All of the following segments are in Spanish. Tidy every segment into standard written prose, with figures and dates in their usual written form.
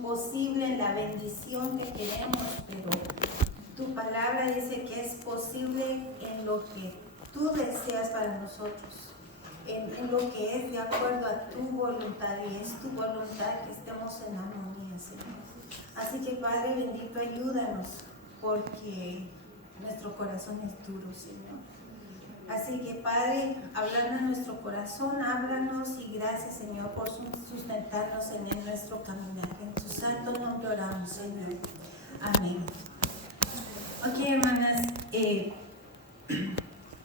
imposible la bendición que queremos, pero tu palabra dice que es posible en lo que tú deseas para nosotros, en lo que es de acuerdo a tu voluntad, y es tu voluntad que estemos en armonía, Señor. Así que Padre bendito, ayúdanos, porque nuestro corazón es duro, Señor. Así que Padre, hablando en nuestro corazón, háblanos, y gracias, Señor, por sustentarnos en nuestro caminar. En tu santo nombre oramos, Señor. Amén. Ok, hermanas,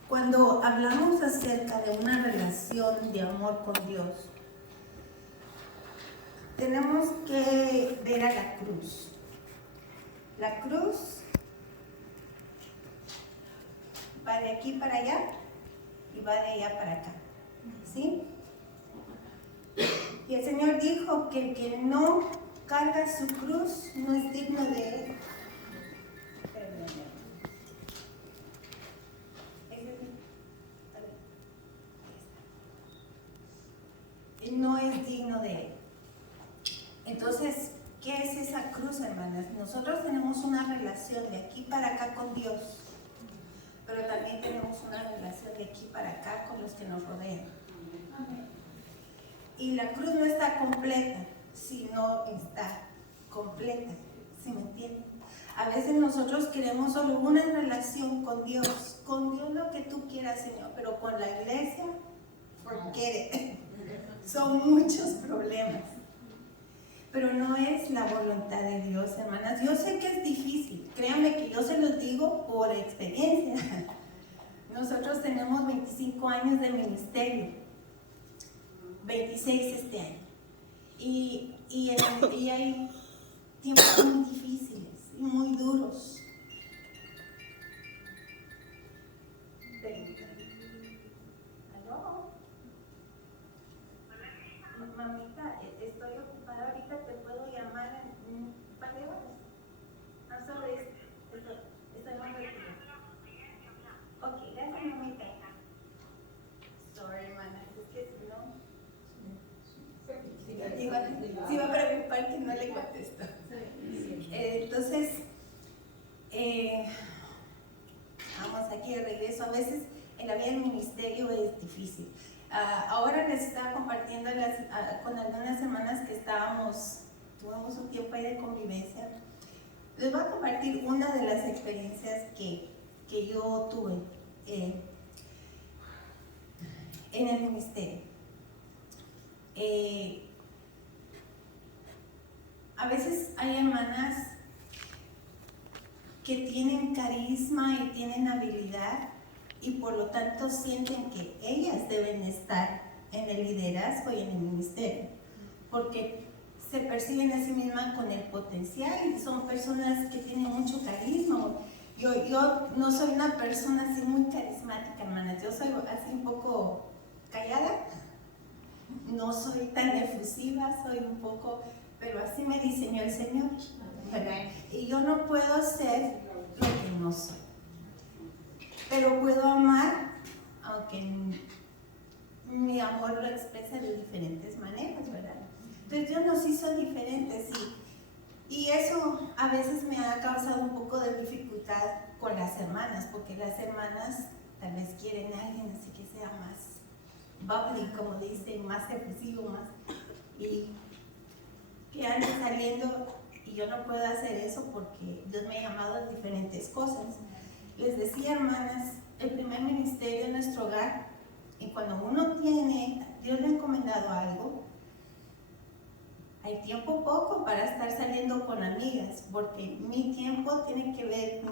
cuando hablamos acerca de una relación de amor con Dios, tenemos que ver a la cruz. La cruz va de aquí para allá y va de allá para acá, ¿sí? Y el Señor dijo que el que no carga su cruz no es digno de Él. No es digno de Él. Entonces, ¿qué es esa cruz, hermanas? Nosotros tenemos una relación de aquí para acá con Dios, pero también tenemos una relación de aquí para acá con los que nos rodean. Y la cruz no está completa si no está completa, ¿sí me entienden? A veces nosotros queremos solo una relación con Dios lo que tú quieras, Señor, pero con la iglesia, forget it. Son muchos problemas. Pero no es la voluntad de Dios, hermanas. Yo sé que es difícil, créanme que yo se los digo por experiencia. Nosotros tenemos 25 años de ministerio, 26 este año, y hay tiempos muy difíciles y muy duros. ¿Aló? Mamita, estoy ocupada ahorita, ¿te puedo llamar en un par de horas? I'm sorry, estoy muy retirada. Ok, gracias, mamita. Sorry, hermana, es que si no... Se iba a preocupar que no le contesto. Entonces, vamos aquí de regreso. A veces en la vida del ministerio es difícil. Ahora les estaba compartiendo con algunas hermanas que tuvimos un tiempo ahí de convivencia. Les voy a compartir una de las experiencias que yo tuve en el ministerio. A veces hay hermanas que tienen carisma y tienen habilidad, y por lo tanto sienten que ellas deben estar en el liderazgo y en el ministerio, porque se perciben a sí mismas con el potencial, y son personas que tienen mucho carisma. Yo no soy una persona así muy carismática, hermanas. Yo soy así un poco callada, no soy tan efusiva, soy un poco, pero así me diseñó el Señor, ¿verdad? Y yo no puedo ser lo que no soy, pero puedo amar, aunque mi amor lo expresa de diferentes maneras, ¿verdad? Entonces Dios nos hizo diferentes, y eso a veces me ha causado un poco de dificultad con las hermanas, porque las hermanas tal vez quieren a alguien así que sea más bubbly, como dicen, más efusivo, más, y que ande saliendo, y yo no puedo hacer eso porque Dios me ha llamado a diferentes cosas. Les decía, hermanas, el primer ministerio en nuestro hogar, y cuando uno Dios le ha encomendado algo, hay tiempo poco para estar saliendo con amigas, porque mi tiempo tiene que ver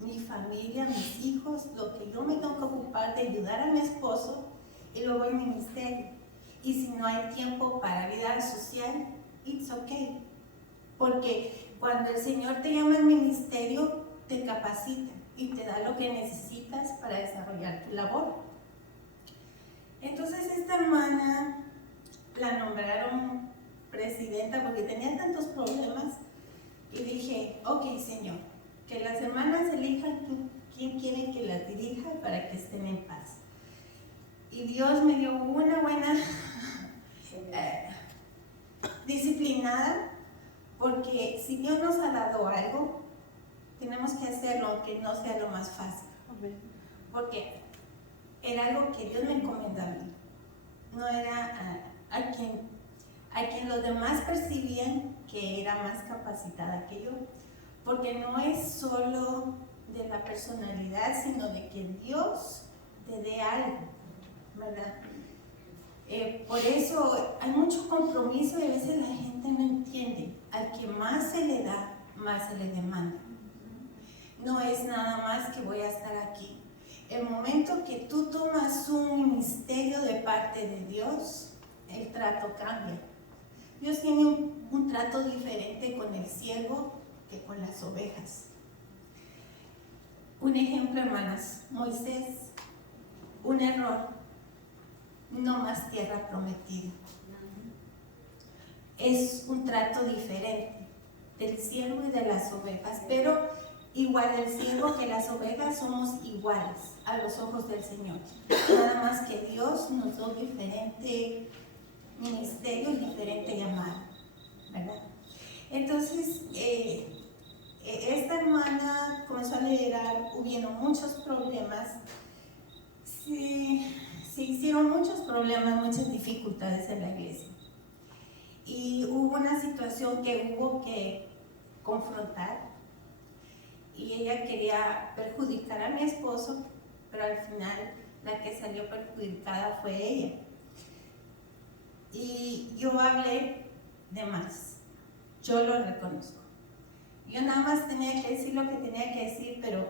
mi familia, mis hijos, lo que yo me tengo que ocupar de ayudar a mi esposo, y luego el ministerio. Y si no hay tiempo para vida social, it's okay, porque cuando el Señor te llama al ministerio, te capacita y te da lo que necesitas para desarrollar tu labor. Entonces esta hermana la nombraron presidenta porque tenía tantos problemas, y dije, ok, Señor, que las hermanas elijan quién quieren que las dirija para que estén en paz. Y Dios me dio una buena disciplinada, porque porque si Dios nos ha dado algo, tenemos que hacerlo aunque no sea lo más fácil. Porque era algo que Dios me encomendó a mí. No era a quien los demás percibían que era más capacitada que yo. Porque no es solo de la personalidad, sino de que Dios te dé algo, ¿verdad? Por eso hay mucho compromiso y a veces la gente no entiende. Al que más se le da, más se le demanda. No es nada más que voy a estar aquí. El momento que tú tomas un ministerio de parte de Dios, el trato cambia. Dios tiene un trato diferente con el siervo que con las ovejas. Un ejemplo, hermanas, Moisés, un error, no más tierra prometida. Es un trato diferente del siervo y de las ovejas, pero igual el siervo que las ovejas somos iguales a los ojos del Señor. Nada más que Dios nos dio diferente ministerio y diferente llamado, ¿verdad? Entonces, esta hermana comenzó a liderar, hubieron muchos problemas, se hicieron muchos problemas, muchas dificultades en la iglesia. Y hubo una situación que hubo que confrontar y ella quería perjudicar a mi esposo, pero al final la que salió perjudicada fue ella. Y yo hablé de más, yo lo reconozco. Yo nada más tenía que decir lo que tenía que decir, pero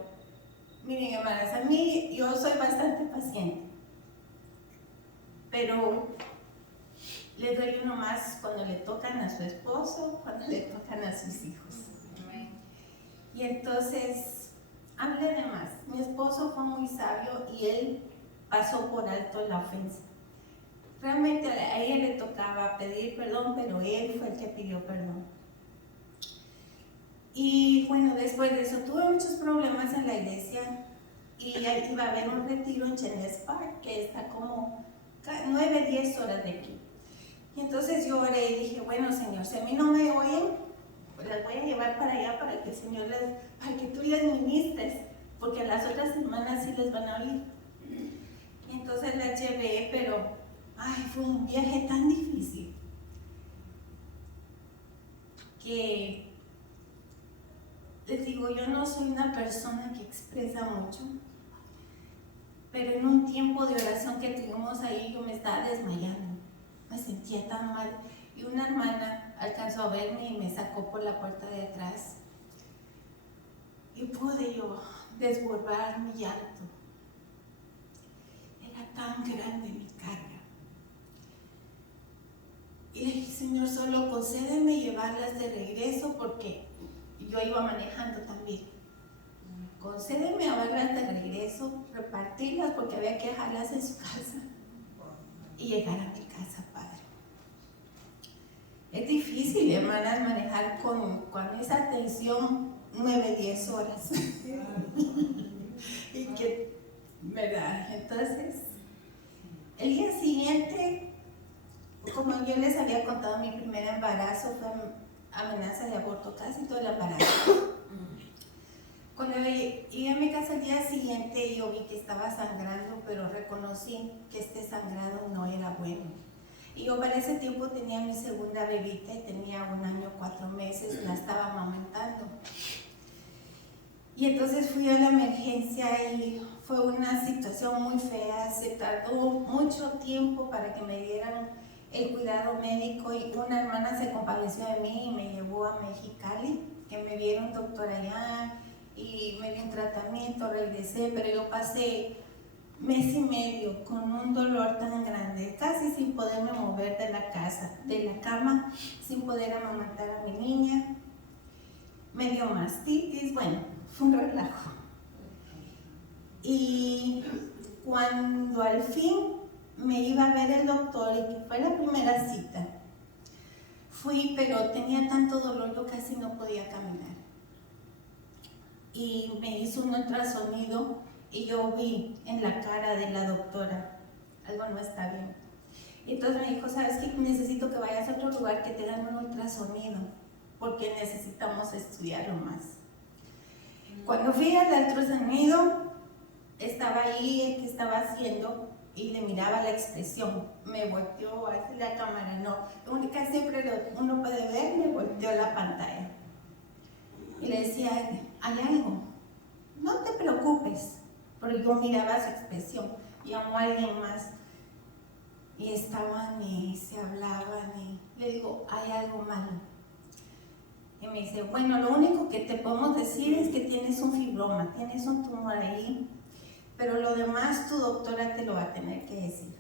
miren, hermanas, a mí yo soy bastante paciente, pero le duele uno más cuando le tocan a su esposo, cuando le tocan a sus hijos. Y entonces hablé de más. Mi esposo fue muy sabio y él pasó por alto la ofensa. Realmente a ella le tocaba pedir perdón, pero él fue el que pidió perdón. Y bueno, después de eso tuve muchos problemas en la iglesia y iba a haber un retiro en Chenes Park, que está como 9-10 horas de aquí. Y entonces yo oré y dije, bueno, Señor, si a mí no me oyen, pues las voy a llevar para allá para que el Señor para que tú les ministres, porque a las otras hermanas sí les van a oír. Y entonces las llevé, pero fue un viaje tan difícil que les digo, yo no soy una persona que expresa mucho, pero en un tiempo de oración que tuvimos ahí yo me estaba desmayando, me sentía tan mal y una hermana alcanzó a verme y me sacó por la puerta de atrás y pude yo desbordar mi llanto. Era tan grande mi carga y le dije, Señor, solo concédeme llevarlas de regreso porque yo iba manejando también. Concédeme llevarlas de regreso, repartirlas porque había que dejarlas en su casa y llegar a mi casa, Padre. Es difícil, hermanas, manejar con esa tensión 9-10 horas. Y que, ¿verdad? Entonces, el día siguiente, como yo les había contado, mi primer embarazo fue amenaza de aborto casi todo el embarazo. Cuando llegué a mi casa el día siguiente, yo vi que estaba sangrando, pero reconocí que este sangrado no era bueno. Y yo para ese tiempo tenía mi segunda bebita y tenía 1 año 4 meses, la estaba amamantando. Y entonces fui a la emergencia y fue una situación muy fea, se tardó mucho tiempo para que me dieran el cuidado médico y una hermana se compadeció de mí y me llevó a Mexicali, que me viera un doctor allá y me dio un tratamiento, regresé, pero yo pasé 1 mes y medio con un dolor tan grande, casi sin poderme mover de la casa, de la cama, sin poder amamantar a mi niña. Me dio mastitis, bueno, fue un relajo. Y cuando al fin me iba a ver el doctor, y que fue la primera cita, fui, pero tenía tanto dolor, yo casi no podía caminar. Y me hizo un ultrasonido y yo vi en la cara de la doctora, algo no está bien. Entonces me dijo, ¿sabes qué? Necesito que vayas a otro lugar que te dan un ultrasonido, porque necesitamos estudiarlo más. Cuando fui al ultrasonido, estaba ahí el que estaba haciendo y le miraba la expresión. Me volteó hacia la cámara, no. La única siempre uno puede ver, me volteó la pantalla. Y le decía, hay algo, no te preocupes, pero yo miraba su expresión. Llamó a alguien más y estaban y se hablaban y le digo, hay algo malo. Y me dice, bueno, lo único que te podemos decir es que tienes un fibroma, tienes un tumor ahí, pero lo demás tu doctora te lo va a tener que decir.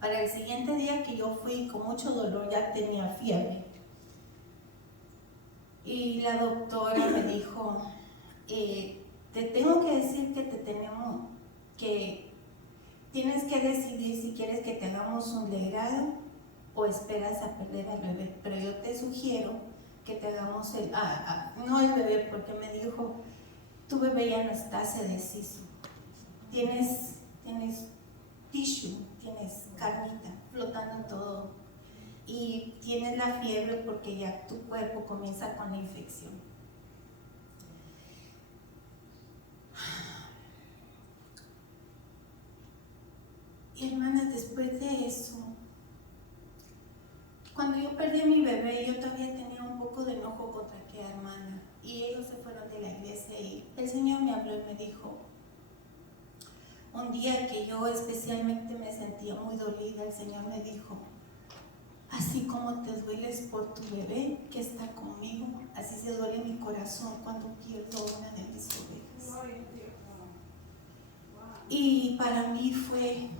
Para el siguiente día que yo fui con mucho dolor, ya tenía fiebre. Y la doctora me dijo, te tengo que decir que tienes que decidir si quieres que te hagamos un legrado o esperas a perder al bebé, pero yo te sugiero que te hagamos no el bebé, porque me dijo, tu bebé ya no está, se deshizo, tienes tissue, tienes carnita flotando en todo y tienes la fiebre porque ya tu cuerpo comienza con la infección. Y hermanas, después de eso, cuando yo perdí a mi bebé, yo todavía tenía un poco de enojo contra aquella hermana y ellos se fueron de la iglesia y el Señor me habló y me dijo, un día que yo especialmente me sentía muy dolida, el Señor me dijo, así como te dueles por tu bebé que está conmigo, así se duele mi corazón cuando pierdo una de mis ovejas. Y para mí fue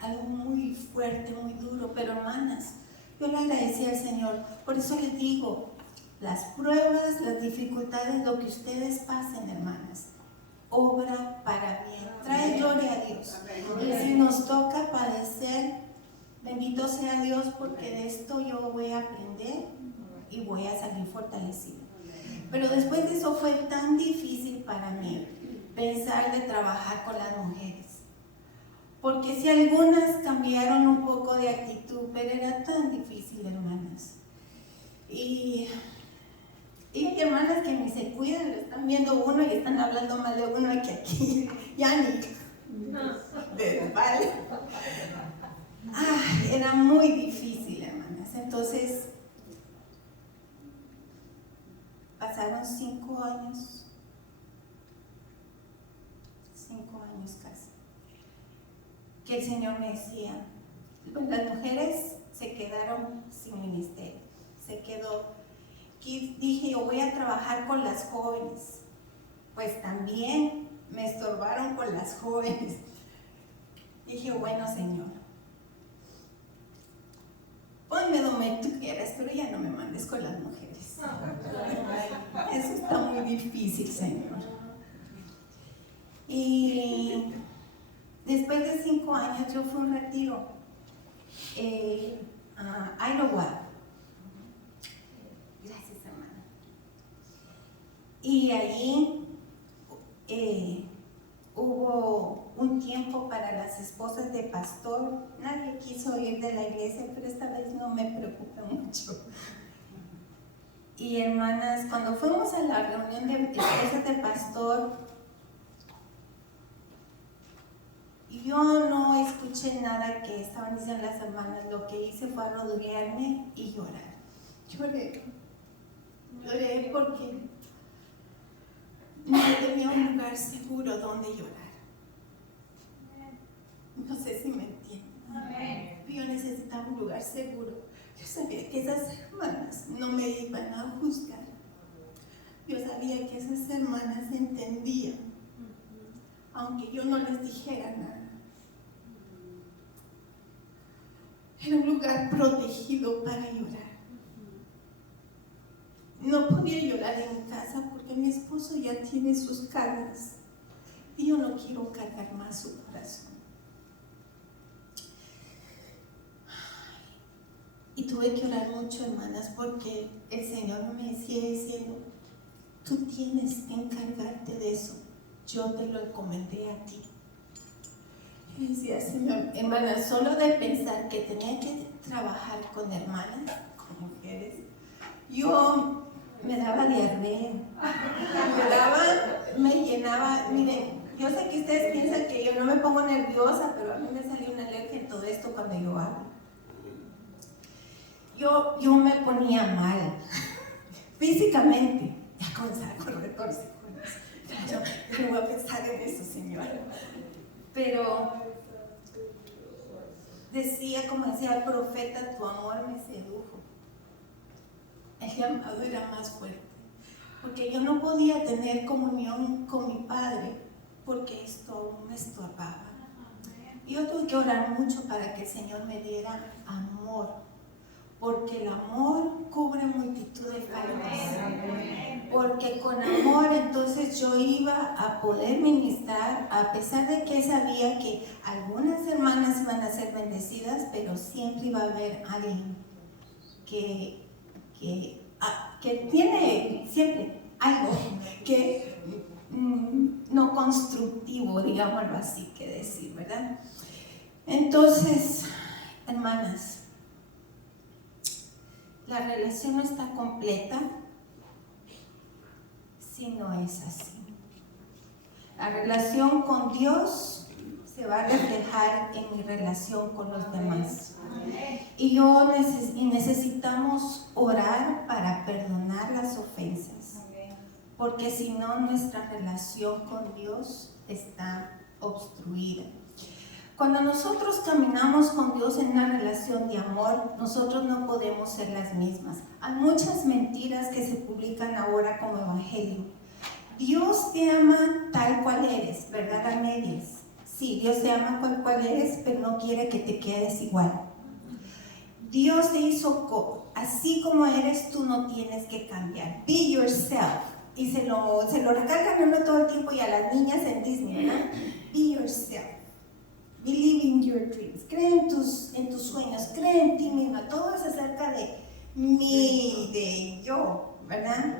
algo muy fuerte, muy duro, pero hermanas, yo le agradecí al Señor. Por eso les digo, las pruebas, las dificultades, lo que ustedes pasen, hermanas, obra para bien, trae gloria a Dios. Y si nos toca padecer, bendito sea Dios, porque de esto yo voy a aprender y voy a salir fortalecida. Pero después de eso fue tan difícil para mí pensar de trabajar con las mujeres. Porque si algunas cambiaron un poco de actitud, pero era tan difícil, hermanas. Y hermanas que ni se cuidan, lo están viendo uno y están hablando mal de uno que aquí, ya ni vale. Era muy difícil, hermanas. Entonces, pasaron 5 años casi, que el Señor me decía, las mujeres se quedaron sin ministerio, dije yo voy a trabajar con las jóvenes, pues también me estorbaron con las jóvenes. Dije, bueno Señor, ponme donde tú quieras, pero ya no me mandes con las mujeres. Eso está muy difícil, Señor. Y después de 5 años yo fui a un retiro a Iowa. Gracias, hermana. Y allí hubo un tiempo para las esposas de pastor. Nadie quiso ir de la iglesia, pero esta vez no me preocupa mucho. Y hermanas, cuando fuimos a la reunión de esposas de pastor, yo no escuché nada que estaban diciendo las hermanas. Lo que hice fue arrodillarme y llorar. Lloré porque no tenía un lugar seguro donde llorar. No sé si me entienden. Yo necesitaba un lugar seguro. Yo sabía que esas hermanas no me iban a juzgar. Yo sabía que esas hermanas entendían, aunque yo no les dijera nada. Era un lugar protegido para llorar. No podía llorar en casa porque mi esposo ya tiene sus cargas y yo no quiero cargar más su corazón. Y tuve que orar mucho, hermanas, porque el Señor me sigue diciendo, tú tienes que encargarte de eso. Yo te lo encomendé a ti. Y decía, Señor, hermanas, solo de pensar que tenía que trabajar con hermanas, con mujeres, yo me daba diarrea, me llenaba, miren, yo sé que ustedes piensan que yo no me pongo nerviosa, pero a mí me salió una alergia en todo esto cuando yo hablo. Yo me ponía mal, físicamente, ya comenzaba a correr consecuencias. Yo no voy a pensar en eso, Señor. Pero como decía el profeta, tu amor me sedujo. El llamado era más fuerte, porque yo no podía tener comunión con mi Padre, porque esto aún me estorbaba. Y yo tuve que orar mucho para que el Señor me diera amor, porque el amor cubre multitud de faltas. Porque con amor entonces yo iba a poder ministrar, a pesar de que sabía que algunas hermanas iban a ser bendecidas, pero siempre iba a haber alguien que tiene siempre algo que no constructivo, digámoslo así, que decir, ¿verdad? Entonces, hermanas, la relación no está completa si no es así. La relación con Dios se va a reflejar en mi relación con los demás. Y necesitamos orar para perdonar las ofensas, porque si no, nuestra relación con Dios está obstruida. Cuando nosotros caminamos con Dios en una relación de amor, nosotros no podemos ser las mismas. Hay muchas mentiras que se publican ahora como evangelio. Dios te ama tal cual eres, ¿verdad? A medias. Sí, Dios te ama tal cual eres, pero no quiere que te quedes igual. Dios te hizo así como eres, tú no tienes que cambiar. Be yourself. Y se lo recargan uno todo el tiempo, y a las niñas en Disney, ¿verdad? Be yourself. Believe in your dreams. Cree en tus sueños, cree en ti misma. Todo es acerca de mí, de yo, ¿verdad?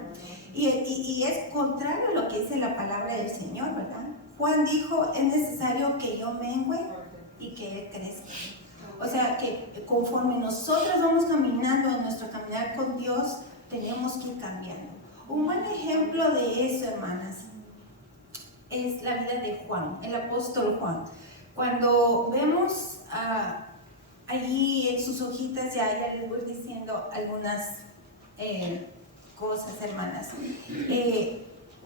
Y es contrario a lo que dice la palabra del Señor, ¿verdad? Juan dijo, es necesario que yo mengüe y que Él crezca. O sea, que conforme nosotros vamos caminando en nuestro caminar con Dios, tenemos que ir cambiando. Un buen ejemplo de eso, hermanas, es la vida de Juan, el apóstol Juan. Cuando vemos allí en sus hojitas, ya les voy diciendo algunas cosas, hermanas.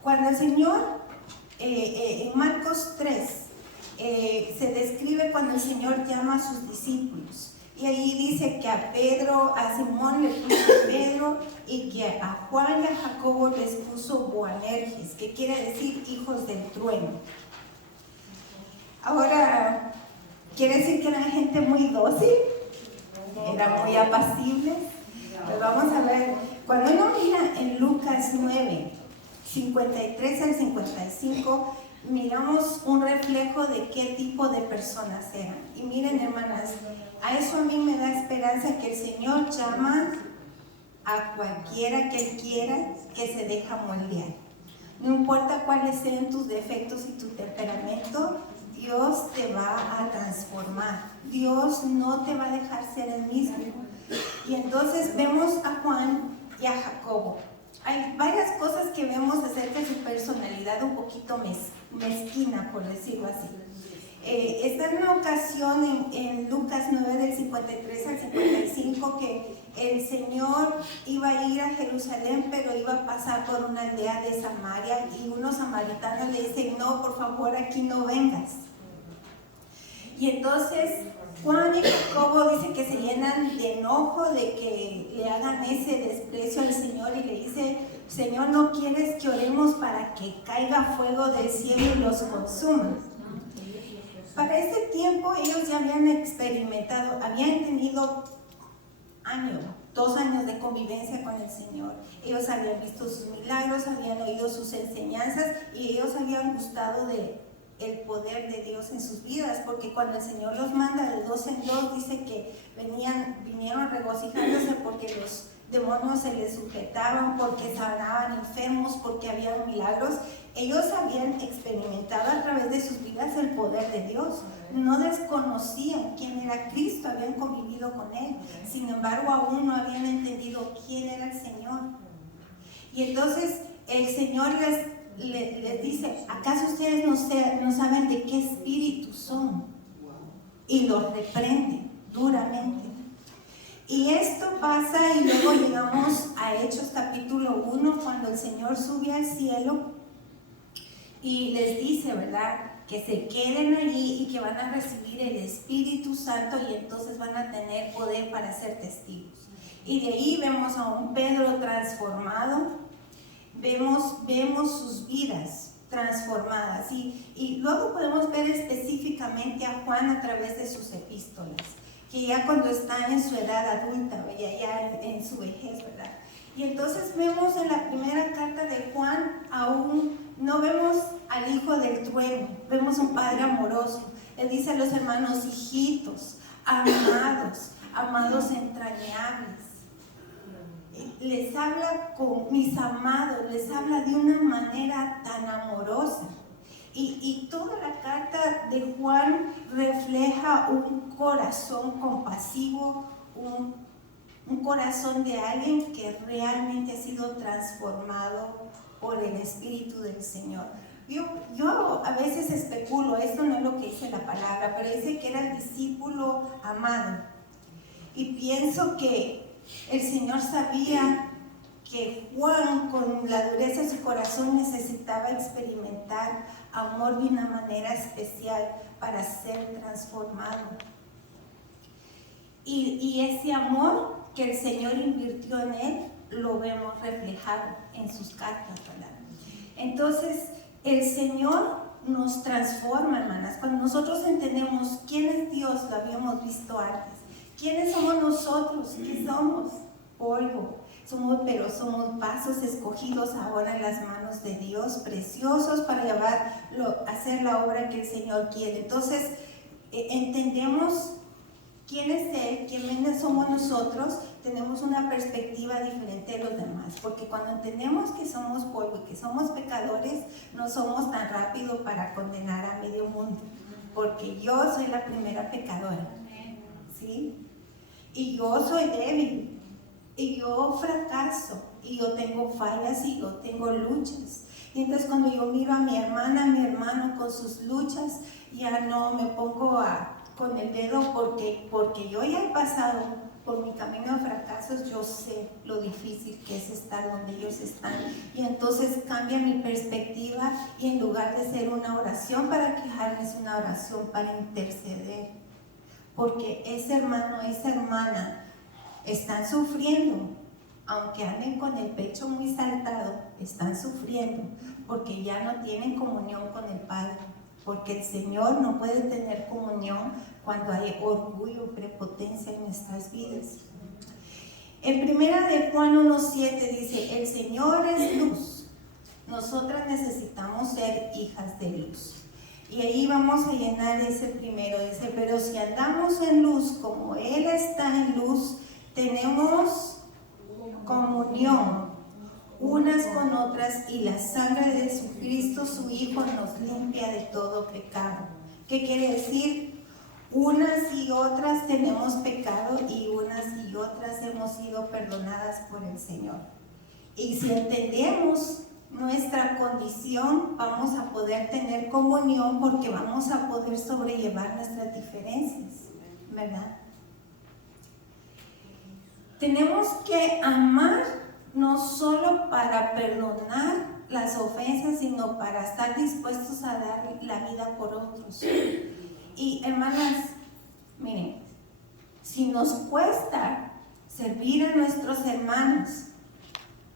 Cuando el Señor, en Marcos 3, se describe cuando el Señor llama a sus discípulos. Y ahí dice que a Pedro, a Simón le puso Pedro, y que a Juan y a Jacobo les puso Boanerges, que quiere decir hijos del trueno. Ahora, ¿quiere decir que eran gente muy dócil? Eran muy apacibles. Pues vamos a ver, cuando uno mira en Lucas 9, 53 al 55, miramos un reflejo de qué tipo de personas eran. Y miren, hermanas, a eso a mí me da esperanza, que el Señor llama a cualquiera que Él quiera, que se deja moldear. No importa cuáles sean tus defectos y tu temperamento, Dios te va a transformar. Dios no te va a dejar ser el mismo. Y entonces vemos a Juan y a Jacobo. Hay varias cosas que vemos acerca de su personalidad un poquito mezquina, por decirlo así. Está en una ocasión en Lucas 9 del 53 al 55 que el Señor iba a ir a Jerusalén, pero iba a pasar por una aldea de Samaria, y unos samaritanos le dicen, no, por favor, aquí no vengas. Y entonces Juan y Jacobo dice que se llenan de enojo de que le hagan ese desprecio al Señor, y le dice, Señor, ¿no quieres que oremos para que caiga fuego del cielo y los consuma? Para ese tiempo ellos ya habían experimentado, habían tenido 2 años de convivencia con el Señor. Ellos habían visto sus milagros, habían oído sus enseñanzas, y ellos habían gustado del poder de Dios en sus vidas, porque cuando el Señor los manda de 2 en 2, dice que vinieron regocijándose porque los demonios se les sujetaban, porque sanaban enfermos, porque había milagros. Ellos habían experimentado a través de sus vidas el poder de Dios. No desconocían quién era Cristo, habían convivido con Él. Sin embargo, aún no habían entendido quién era el Señor. Y entonces el Señor les dice, ¿acaso ustedes no saben de qué espíritu son? Y los reprende duramente. Y esto pasa y luego llegamos a Hechos capítulo 1, cuando el Señor sube al cielo y les dice, ¿verdad?, que se queden allí y que van a recibir el Espíritu Santo, y entonces van a tener poder para ser testigos. Y de ahí vemos a un Pedro transformado, vemos sus vidas transformadas, y luego podemos ver específicamente a Juan a través de sus epístolas, que ya cuando está en su edad adulta, ya en su vejez, ¿verdad? Y entonces vemos en la primera carta de Juan, aún no vemos al hijo del trueno, vemos un padre amoroso. Le dice a los hermanos, hijitos, amados entrañables. Les habla con mis amados, les habla de una manera tan amorosa. Y toda la carta de Juan refleja un corazón compasivo, un corazón de alguien que realmente ha sido transformado por el Espíritu del Señor. Yo a veces especulo, esto no es lo que dice la palabra, pero dice que era el discípulo amado. Y pienso que el Señor sabía que Juan, con la dureza de su corazón, necesitaba experimentar amor de una manera especial para ser transformado. Y ese amor que el Señor invirtió en él, lo vemos reflejado en sus cartas, ¿verdad? Entonces, el Señor nos transforma, hermanas. Cuando nosotros entendemos quién es Dios, lo habíamos visto antes. ¿Quiénes somos nosotros? ¿Qué somos? Polvo. Pero somos vasos escogidos ahora en las manos de Dios, preciosos para hacer la obra que el Señor quiere. Entonces, entendemos quién es Él, quiénes somos nosotros, tenemos una perspectiva diferente de los demás, porque cuando entendemos que somos polvo y que somos pecadores, no somos tan rápidos para condenar a medio mundo, porque yo soy la primera pecadora, ¿sí? Y yo soy débil, y yo fracaso, y yo tengo fallas, y yo tengo luchas. Y entonces cuando yo miro a mi hermana, a mi hermano con sus luchas, ya no me pongo con el dedo, porque yo ya he pasado por mi camino de fracasos. Yo sé lo difícil que es estar donde ellos están, y entonces cambia mi perspectiva, y en lugar de ser una oración para quejarme, es una oración para interceder, porque ese hermano, esa hermana están sufriendo, aunque anden con el pecho muy saltado, están sufriendo porque ya no tienen comunión con el Padre, porque el Señor no puede tener comunión cuando hay orgullo, prepotencia en nuestras vidas. En primera de Juan 1:7 dice, el Señor es luz, nosotras necesitamos ser hijas de luz. Y ahí vamos a llenar ese primero, dice, pero si andamos en luz como Él está en luz, tenemos comunión unas con otras, y la sangre de Jesucristo, su Hijo, nos limpia de todo pecado. ¿Qué quiere decir? Unas y otras tenemos pecado, y unas y otras hemos sido perdonadas por el Señor. Y si entendemos nuestra condición, vamos a poder tener comunión, porque vamos a poder sobrellevar nuestras diferencias, ¿verdad? Tenemos que amar no solo para perdonar las ofensas, sino para estar dispuestos a dar la vida por otros. Y hermanas, miren, si nos cuesta servir a nuestros hermanos,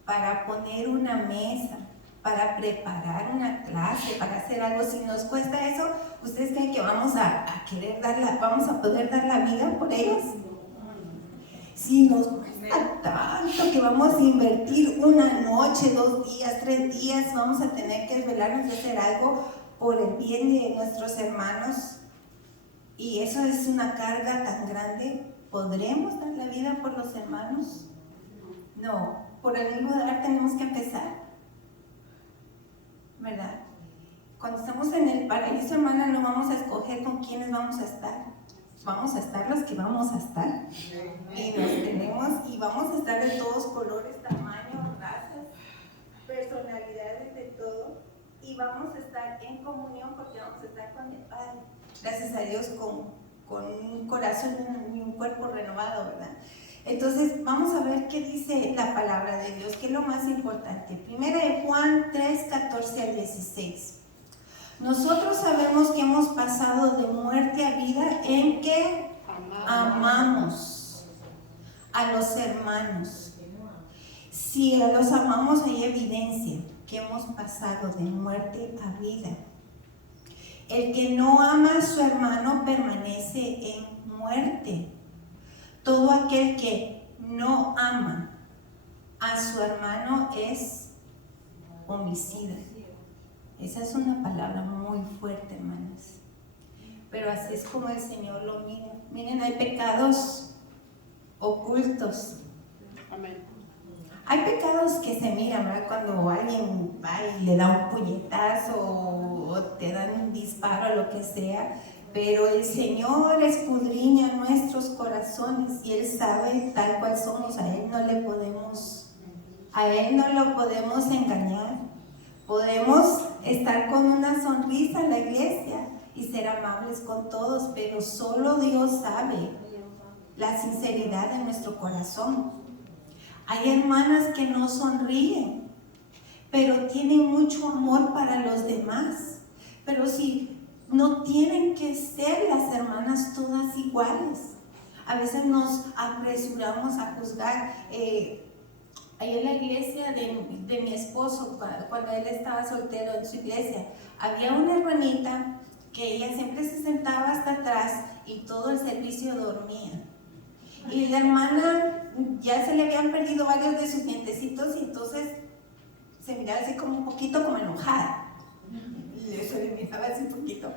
para poner una mesa, para preparar una clase, para hacer algo, si nos cuesta eso, ¿ustedes creen que vamos a poder dar la vida por ellos? Si nos cuesta tanto que vamos a invertir una noche, 2 días, 3 días, vamos a tener que desvelarnos y hacer algo por el bien de nuestros hermanos, y eso es una carga tan grande, ¿podremos dar la vida por los hermanos? No, por el mismo lugar tenemos que empezar, ¿verdad? Cuando estamos en el paraíso, hermana, no vamos a escoger con quiénes vamos a estar. Vamos a estar los que vamos a estar. Y nos tenemos, y vamos a estar de todos colores, tamaños, razas, personalidades, de todo. Y vamos a estar en comunión porque vamos a estar con el Padre. Gracias a Dios, con un corazón y un cuerpo renovado, ¿verdad? Entonces, vamos a ver qué dice la palabra de Dios, que es lo más importante. Primera de Juan 3, 14 al 16. Nosotros sabemos que hemos pasado de muerte a vida en que amamos a los hermanos. Si los amamos, hay evidencia que hemos pasado de muerte a vida. El que no ama a su hermano permanece en muerte. Todo aquel que no ama a su hermano es homicida. Esa es una palabra muy fuerte, hermanas. Pero así es como el Señor lo mira. Miren, hay pecados ocultos. Amén. Hay pecados que se miran, ¿verdad? Cuando alguien va y le da un puñetazo o te dan un disparo o lo que sea. Pero el Señor escudriña nuestros corazones y Él sabe tal cual somos. A Él no lo podemos engañar. Podemos estar con una sonrisa en la iglesia y ser amables con todos, pero solo Dios sabe la sinceridad de nuestro corazón. Hay hermanas que no sonríen, pero tienen mucho amor para los demás. Pero si no tienen que ser las hermanas todas iguales. A veces nos apresuramos a juzgar. Ahí en la iglesia de mi esposo, cuando él estaba soltero en su iglesia, había una hermanita que ella siempre se sentaba hasta atrás y todo el servicio dormía. Y la hermana ya se le habían perdido varios de sus dientecitos y entonces se miraba así como un poquito como enojada. Y se le miraba así un poquito.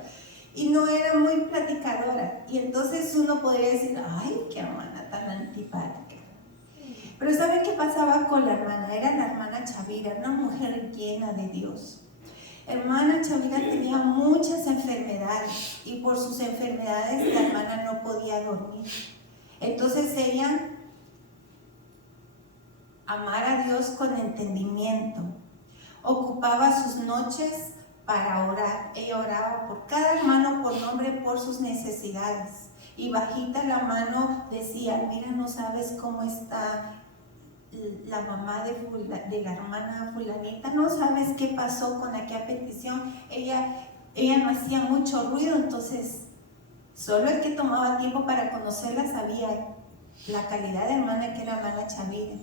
Y no era muy platicadora. Y entonces uno podría decir, ay, qué hermana tan antipática. Pero ¿saben qué pasaba con la hermana? Era la hermana Chavira, una mujer llena de Dios. Hermana Chavira tenía muchas enfermedades y por sus enfermedades la hermana no podía dormir. Entonces ella, amar a Dios con entendimiento, ocupaba sus noches para orar. Ella oraba por cada hermano por nombre, por sus necesidades. Y bajita la mano decía, mira, no sabes cómo está la mamá de la hermana fulanita, no sabes qué pasó con aquella petición. Ella no hacía mucho ruido, entonces solo el que tomaba tiempo para conocerla sabía la calidad de hermana que era hermana Chavira.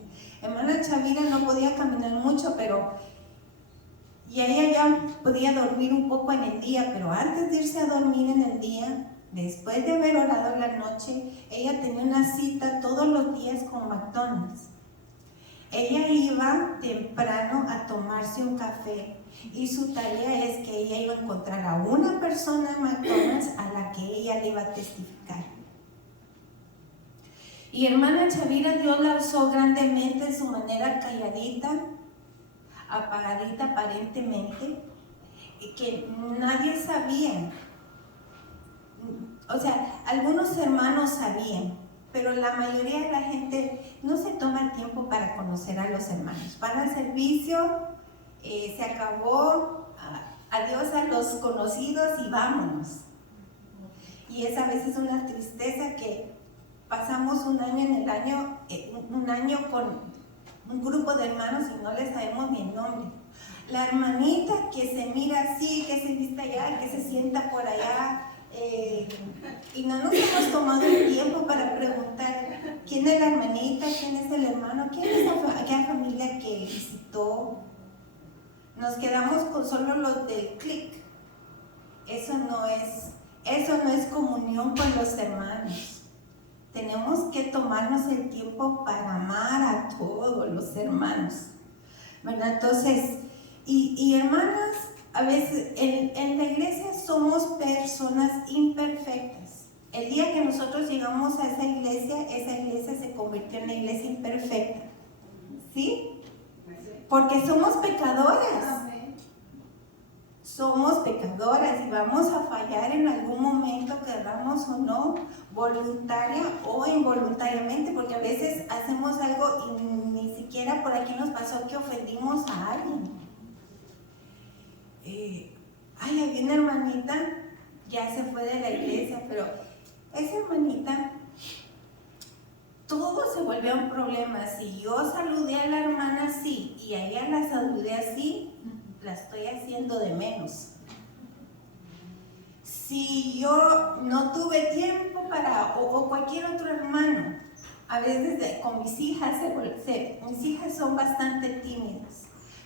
Hermana Chavira no podía caminar mucho, y ella ya podía dormir un poco en el día, pero antes de irse a dormir en el día, después de haber orado en la noche, ella tenía una cita todos los días con McDonald's. Ella iba temprano a tomarse un café y su tarea es que ella iba a encontrar a una persona en McDonald's a la que ella le iba a testificar. Y hermana Chavira, Dios la usó grandemente de su manera calladita, apagadita aparentemente, que nadie sabía. O sea, algunos hermanos sabían, pero la mayoría de la gente no se toma el tiempo para conocer a los hermanos. Van al servicio, se acabó, adiós a los conocidos y vámonos. Y es a veces una tristeza que pasamos un año con un grupo de hermanos y no les sabemos ni el nombre. La hermanita que se mira así, que se vista allá, que se sienta por allá, y no nos hemos tomado el tiempo para preguntar quién es la hermanita, quién es el hermano, quién es aquella familia que visitó. Nos quedamos con solo los del clic. Eso no es comunión con los hermanos. Tenemos que tomarnos el tiempo para amar a todos los hermanos, ¿verdad? Entonces, y hermanas, a veces en la iglesia somos personas imperfectas. El día que nosotros llegamos a esa iglesia se convirtió en una iglesia imperfecta. ¿Sí? Porque somos pecadoras. Somos pecadoras y vamos a fallar en algún momento, queramos o no, voluntaria o involuntariamente, porque a veces hacemos algo y ni siquiera por aquí nos pasó que ofendimos a alguien. Había una hermanita, ya se fue de la iglesia, pero esa hermanita, todo se volvió un problema. Si yo saludé a la hermana así y a ella la saludé así, la estoy haciendo de menos. Si yo no tuve tiempo o cualquier otro hermano, a veces con mis hijas, mis hijas son bastante tímidas.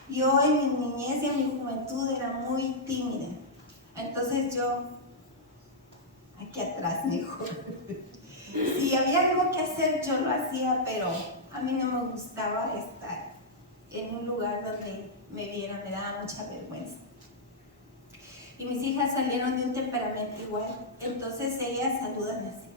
Yo en mi niñez y en mi juventud era muy tímida. Entonces yo, aquí atrás mejor. Si había algo que hacer, yo lo hacía, pero a mí no me gustaba estar en un lugar donde me vieran, me daba mucha vergüenza. Y mis hijas salieron de un temperamento igual, entonces ellas saludan así.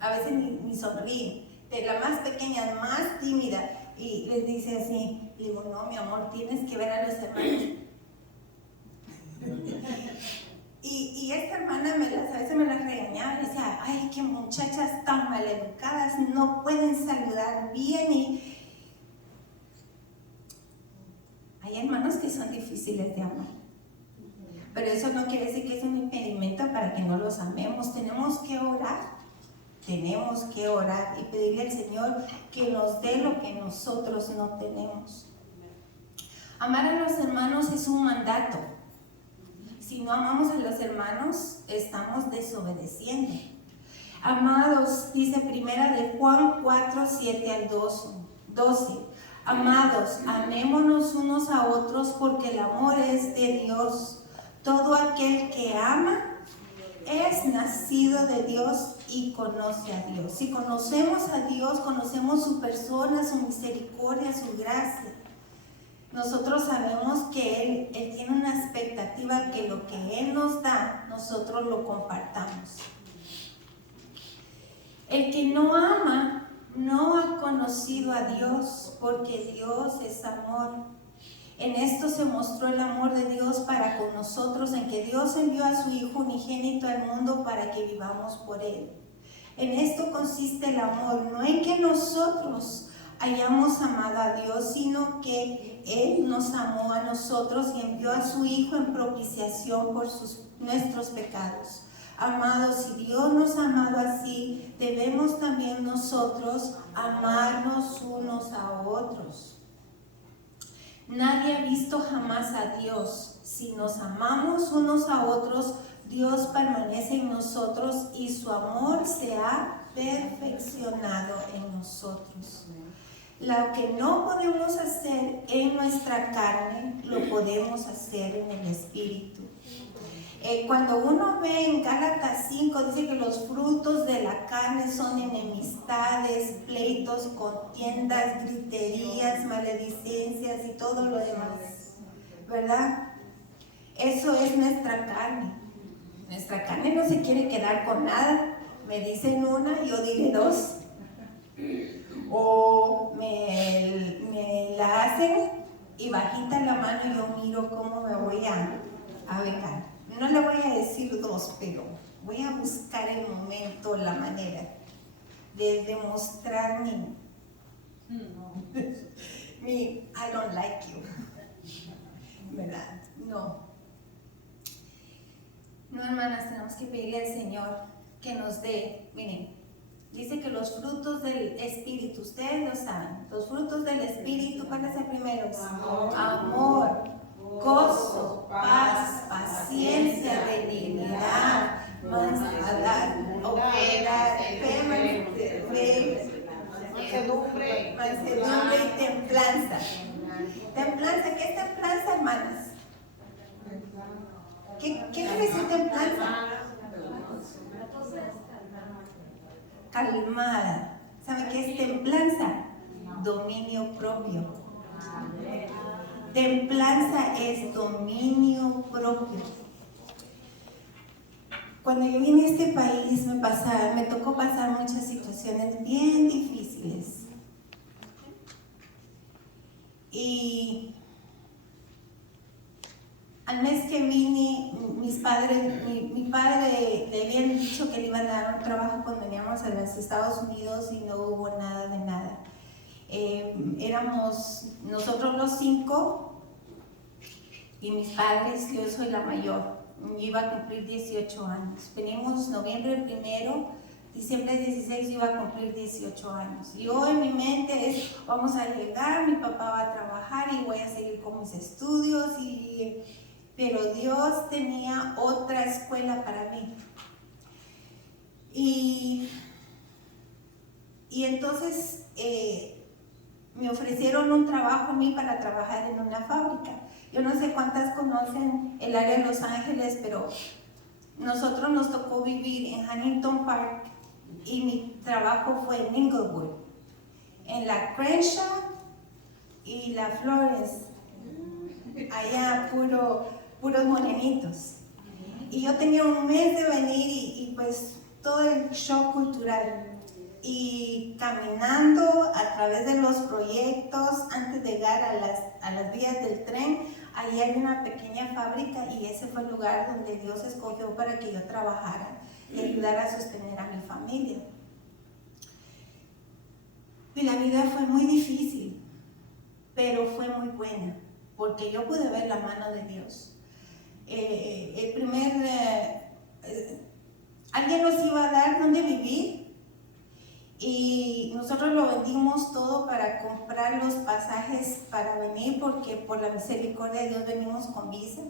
A veces ni sonríen. De la más pequeña, más tímida, y les dice así, y digo, no, mi amor, tienes que ver a los hermanos. Y esta hermana a veces me las regañaba y decía, ay, qué muchachas tan maleducadas, no pueden saludar bien. Y hay hermanos que son difíciles de amar, pero eso no quiere decir que es un impedimento para que no los amemos. Tenemos que orar y pedirle al Señor que nos dé lo que nosotros no tenemos. Amar a los hermanos es un mandato. Si no amamos a los hermanos, estamos desobedeciendo. Amados, dice primera de Juan 4, 7 al 12. Amados, amémonos unos a otros porque el amor es de Dios. Todo aquel que ama es nacido de Dios y conoce a Dios. Si conocemos a Dios, conocemos su persona, su misericordia, su gracia. Nosotros sabemos que Él tiene una expectativa que lo que Él nos da, nosotros lo compartamos. El que no ama no ha conocido a Dios, porque Dios es amor. En esto se mostró el amor de Dios para con nosotros, en que Dios envió a su Hijo unigénito al mundo para que vivamos por Él. En esto consiste el amor, no en que nosotros hayamos amado a Dios, sino que Él nos amó a nosotros y envió a su Hijo en propiciación por nuestros pecados. Amados, si Dios nos ha amado así, debemos también nosotros amarnos unos a otros. Nadie ha visto jamás a Dios. Si nos amamos unos a otros, Dios permanece en nosotros y su amor se ha perfeccionado en nosotros. Lo que no podemos hacer en nuestra carne, lo podemos hacer en el Espíritu. Cuando uno ve en Gálatas 5, dice que los frutos de la carne son enemistades, pleitos, contiendas, griterías, maledicencias y todo lo demás, ¿verdad? Eso es nuestra carne. Nuestra carne no se quiere quedar con nada. Me dicen una, yo diré dos. O me la hacen y bajita la mano y yo miro cómo me voy a vengar. No le voy a decir dos, pero voy a buscar el momento, la manera de demostrar mi I don't like you, ¿verdad? No, hermanas, tenemos que pedirle al Señor que nos dé. Miren, dice que los frutos del Espíritu, ustedes lo saben, los frutos del Espíritu, ¿cuál es el primero? Amor, gozo, paz, paciencia, benignidad, mansedumbre, y templanza. ¿Templanza? ¿Qué es templanza, hermanas? ¿Qué quiere decir templanza? Calmada. ¿Sabe qué es templanza? Dominio propio. Templanza es dominio propio. Cuando yo vine a este país me tocó pasar muchas situaciones bien difíciles. Y al mes que vine, mi padre le habían dicho que le iban a dar un trabajo cuando veníamos a los Estados Unidos y no hubo nada de nada. Éramos nosotros los 5 y mis padres, yo soy la mayor, iba a cumplir 18 años. Venimos noviembre 1, diciembre 16 iba a cumplir 18 años. Yo en mi mente es, vamos a llegar, mi papá va a trabajar y voy a seguir con mis estudios, pero Dios tenía otra escuela para mí. Y entonces me ofrecieron un trabajo a mí para trabajar en una fábrica. Yo no sé cuántas conocen el área de Los Ángeles, pero nosotros nos tocó vivir en Huntington Park y mi trabajo fue en Inglewood, en la Crenshaw y la Flores, allá puros morenitos. Y yo tenía un mes de venir y pues todo el shock cultural. Y caminando a través de los proyectos, antes de llegar a las vías del tren, ahí hay una pequeña fábrica y ese fue el lugar donde Dios escogió para que yo trabajara y ayudara a sostener a mi familia. Y la vida fue muy difícil, pero fue muy buena, porque yo pude ver la mano de Dios. Alguien nos iba a dar donde vivir y nosotros lo vendimos todo para comprar los pasajes para venir, porque por la misericordia de Dios venimos con visa.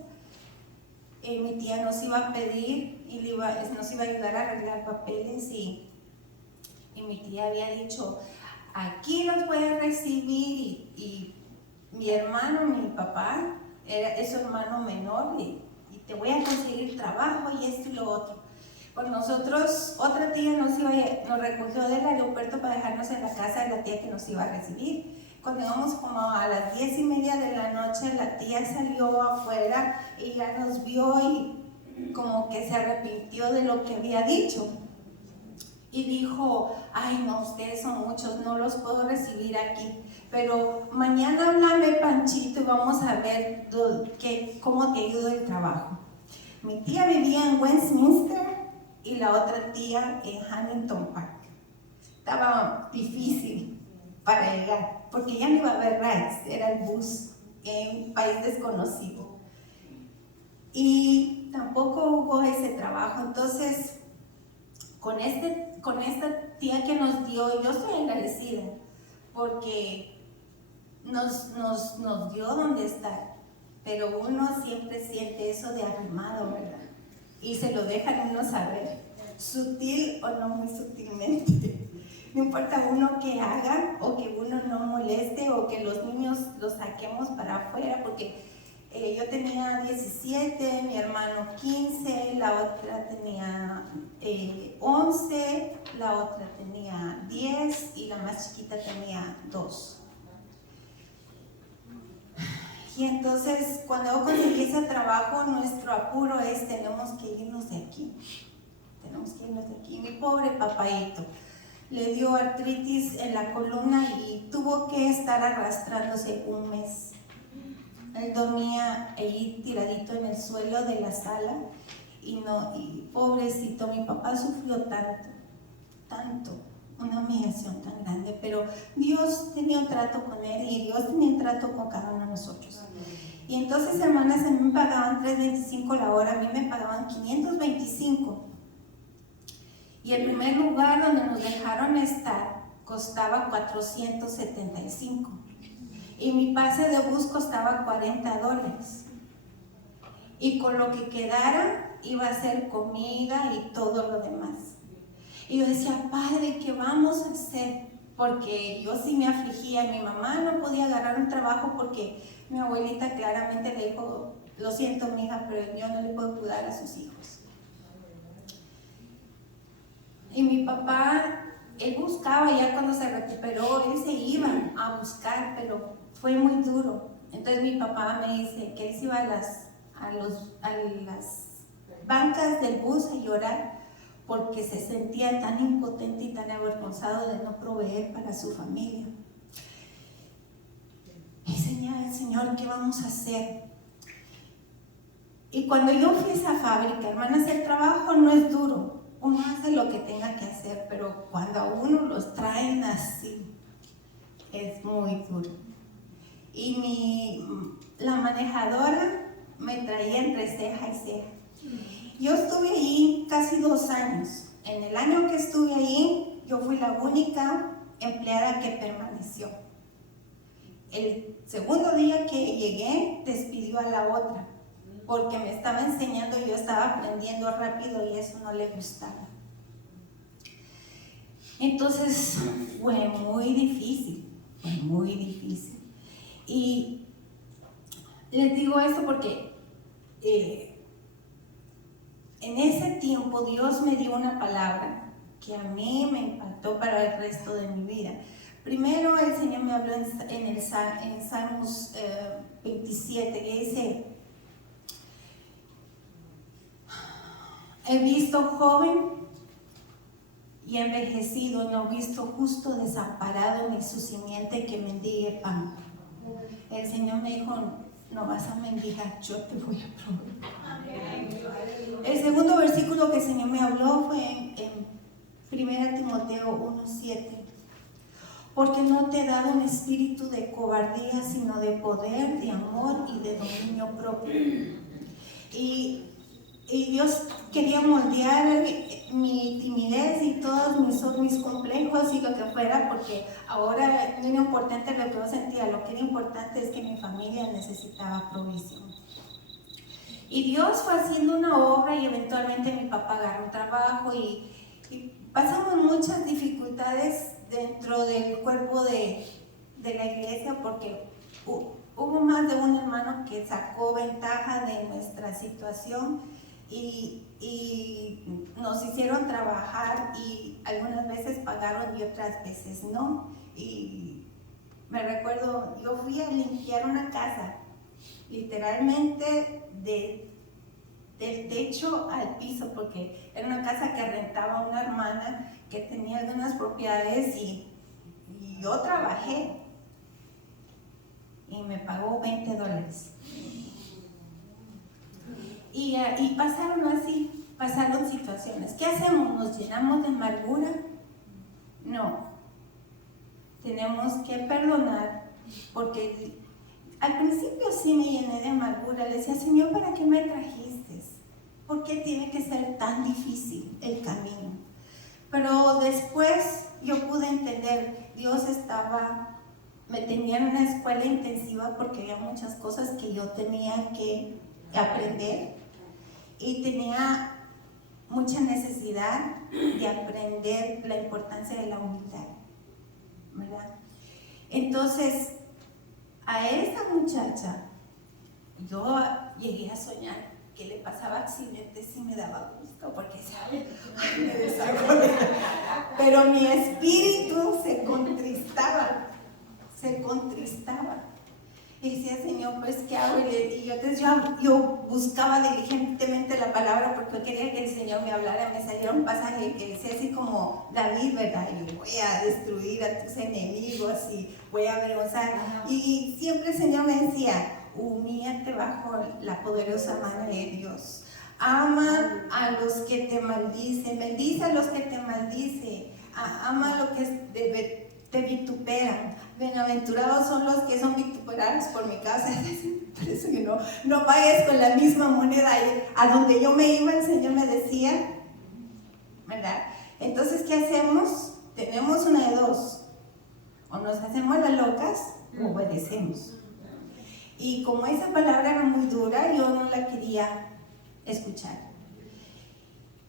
Mi tía nos iba a pedir y nos iba a ayudar a arreglar papeles y mi tía había dicho, aquí los puedes recibir y mi hermano, mi papá, es su hermano menor y te voy a conseguir trabajo y esto y lo otro. Pues nosotros, otra tía nos recogió del aeropuerto para dejarnos en la casa de la tía que nos iba a recibir. Cuando íbamos como a las 10:30 de la noche, la tía salió afuera y ya nos vio y como que se arrepintió de lo que había dicho. Y dijo, ay no, ustedes son muchos, no los puedo recibir aquí. Pero mañana háblame, Panchito, y vamos a ver cómo te ayudo el trabajo. Mi tía vivía en Westminster y la otra tía en Huntington Park. Estaba difícil para llegar, porque ya no iba a haber rides, era el bus en un país desconocido. Y tampoco hubo ese trabajo. Entonces, con esta tía que nos dio, yo estoy agradecida, porque nos dio donde estar, pero uno siempre siente eso de arrimado, ¿verdad? Y se lo dejan uno saber, sutil o no muy sutilmente. No importa uno que haga o que uno no moleste o que los niños los saquemos para afuera, porque yo tenía 17, mi hermano 15, la otra tenía 11, la otra tenía 10 y la más chiquita tenía 2. Y entonces, cuando yo conseguí ese trabajo, nuestro apuro es, tenemos que irnos de aquí. Mi pobre papaito le dio artritis en la columna y tuvo que estar arrastrándose un mes. Él dormía ahí tiradito en el suelo de la sala y pobrecito, mi papá sufrió tanto, una humillación tan grande, pero Dios tenía un trato con él y Dios tenía un trato con cada uno de nosotros. Y entonces, hermanas, a mí me pagaban $3.25 la hora, a mí me pagaban $525. Y el primer lugar donde nos dejaron estar costaba $475. Y mi pase de bus costaba $40. Y con lo que quedara iba a ser comida y todo lo demás. Y yo decía, Padre, ¿qué vamos a hacer? Porque yo sí me afligía. Mi mamá no podía agarrar un trabajo porque mi abuelita claramente le dijo, lo siento, mija, pero yo no le puedo cuidar a sus hijos. Y mi papá, él buscaba, ya cuando se recuperó, él se iba a buscar, pero fue muy duro. Entonces mi papá me dice que él se iba a las bancas del bus a llorar porque se sentía tan impotente y tan avergonzado de no proveer para su familia. Y Señor, ¿qué vamos a hacer? Y cuando yo fui a esa fábrica, hermanas, el trabajo no es duro. Uno hace lo que tenga que hacer, pero cuando a uno los traen así, es muy duro. Y la manejadora me traía entre ceja y ceja. Yo estuve ahí casi 2 años. En el año que estuve ahí, yo fui la única empleada que permaneció. El segundo día que llegué, despidió a la otra, porque me estaba enseñando y yo estaba aprendiendo rápido y eso no le gustaba. Entonces fue muy difícil. Y les digo esto porque en ese tiempo Dios me dio una palabra que a mí me impactó para el resto de mi vida. Primero el Señor me habló en Salmos 27, que dice: he visto joven y envejecido, no he visto justo desamparado ni su simiente que mendigue pan. El Señor me dijo: no vas a mendigar, yo te voy a proveer. El segundo versículo que el Señor me habló fue en 1 Timoteo 1:7. Porque no te he dado un espíritu de cobardía, sino de poder, de amor y de dominio propio. Y Dios quería moldear mi timidez y todos mis complejos y lo que fuera, porque ahora no era importante lo que yo sentía, lo que era importante es que mi familia necesitaba provisión. Y Dios fue haciendo una obra y eventualmente mi papá agarró un trabajo y pasamos muchas dificultades dentro del cuerpo de la iglesia, porque hubo más de un hermano que sacó ventaja de nuestra situación y nos hicieron trabajar, y algunas veces pagaron y otras veces no. Y me recuerdo, yo fui a limpiar una casa, literalmente del techo al piso, porque era una casa que rentaba una hermana que tenía algunas propiedades, y yo trabajé y me pagó $20. Y pasaron situaciones. ¿Qué hacemos? ¿Nos llenamos de amargura? No. Tenemos que perdonar, porque al principio sí me llené de amargura. Le decía: Señor, ¿para qué me trajiste? ¿Por qué tiene que ser tan difícil el camino? Pero después yo pude entender, Dios me tenía en una escuela intensiva, porque había muchas cosas que yo tenía que aprender, y tenía mucha necesidad de aprender la importancia de la humildad, ¿verdad? Entonces, a esa muchacha yo llegué a soñar que le pasaba accidentes y me daba gusto, porque ¿sabe? Me desagradé. Pero mi espíritu se contristaba. Y decía: Señor, pues ¿qué hago? Entonces yo buscaba diligentemente la palabra, porque yo quería que el Señor me hablara. Me saliera un pasaje que decía así como David, ¿verdad? Y voy a destruir a tus enemigos y voy a avergonzar. Y siempre el Señor me decía: humíllate bajo la poderosa mano de Dios. Ama a los que te maldicen, bendice a los que te maldicen, ama a los que te vituperan. Bienaventurados son los que son vituperados por mi causa. Por eso que no pagues con la misma moneda. A donde yo me iba, el Señor me decía, ¿verdad? Entonces, ¿qué hacemos? Tenemos una de dos: o nos hacemos las locas o obedecemos. Y como esa palabra era muy dura, yo no la quería escuchar.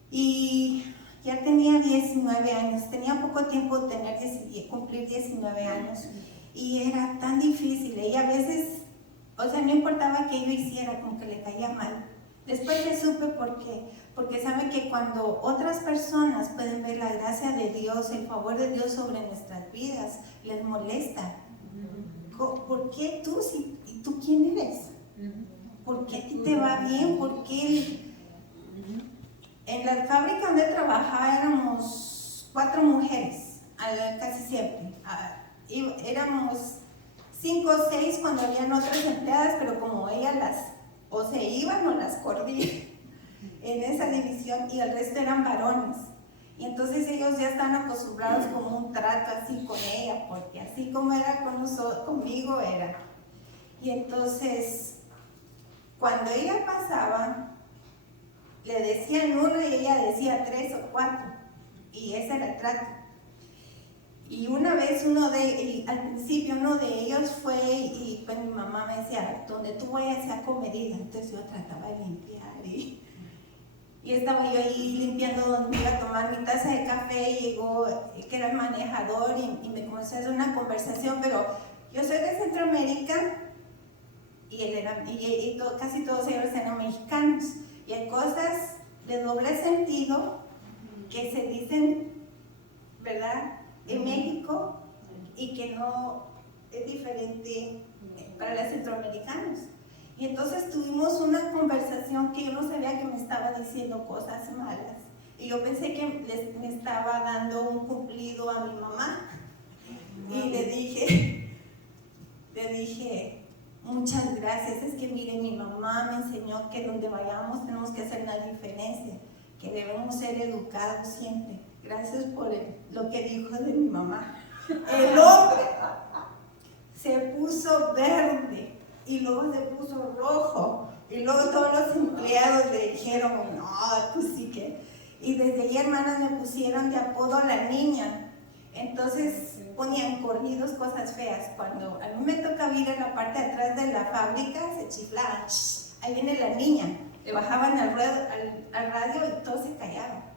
Y ya tenía 19 años, tenía poco tiempo de cumplir 19 años, y era tan difícil. Ella a veces, no importaba que yo hiciera, como que le caía mal. Después le supe por qué, porque sabe que cuando otras personas pueden ver la gracia de Dios, el favor de Dios sobre nuestras vidas, les molesta. ¿Por qué tú? ¿Tú quién eres? ¿Por qué a ti te va bien? ¿Por qué? En la fábrica donde trabajaba éramos 4 mujeres, casi siempre. Éramos 5 o 6 cuando habían otras empleadas, pero como ella o se iban o las corría en esa división, y el resto eran varones. Y entonces ellos ya están acostumbrados como un trato así con ella, porque así como era conmigo era. Y entonces, cuando ella pasaba, le decían uno y ella decía 3 o 4, y ese era el trato. Y una vez al principio uno de ellos fue y pues mi mamá me decía, donde tú vayas sea comedida. Entonces yo trataba de limpiar y estaba yo ahí limpiando donde iba a tomar mi taza de café, y llegó que era el manejador y me comenzó a hacer una conversación, pero yo soy de Centroamérica y él era, casi todos ellos eran mexicanos, y hay cosas de doble sentido que se dicen, ¿verdad?, en México, y que no es diferente para los centroamericanos. Y entonces tuvimos una conversación que yo no sabía que me estaba diciendo cosas malas, y yo pensé que me estaba dando un cumplido a mi mamá, y le dije, muchas gracias, es que mire, mi mamá me enseñó que donde vayamos tenemos que hacer una diferencia, que debemos ser educados siempre. Gracias por lo que dijo de mi mamá. El hombre se puso verde y luego se puso rojo, y luego todos los empleados le dijeron, no, pues sí que. Y desde ahí, hermanas, me pusieron de apodo a la niña. Entonces ponían corridos, cosas feas. Cuando a mí me tocaba ir a la parte de atrás de la fábrica, se chiflaba, ahí viene la niña. Le bajaban al radio y todos se callaban.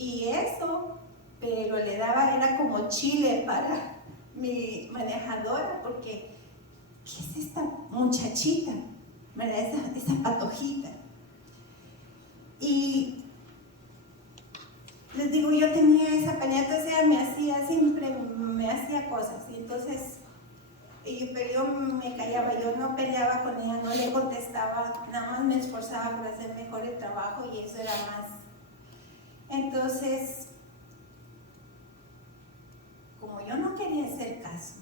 Y eso, pero era como chile para mi manejadora, porque ¿qué es esta muchachita? ¿Verdad? Esa patojita. Y les digo, yo tenía esa pelea, entonces ella siempre me hacía cosas, y entonces, pero yo me callaba, yo no peleaba con ella, no le contestaba, nada más me esforzaba por hacer mejor el trabajo, y eso era más. Entonces, como yo no quería hacer caso,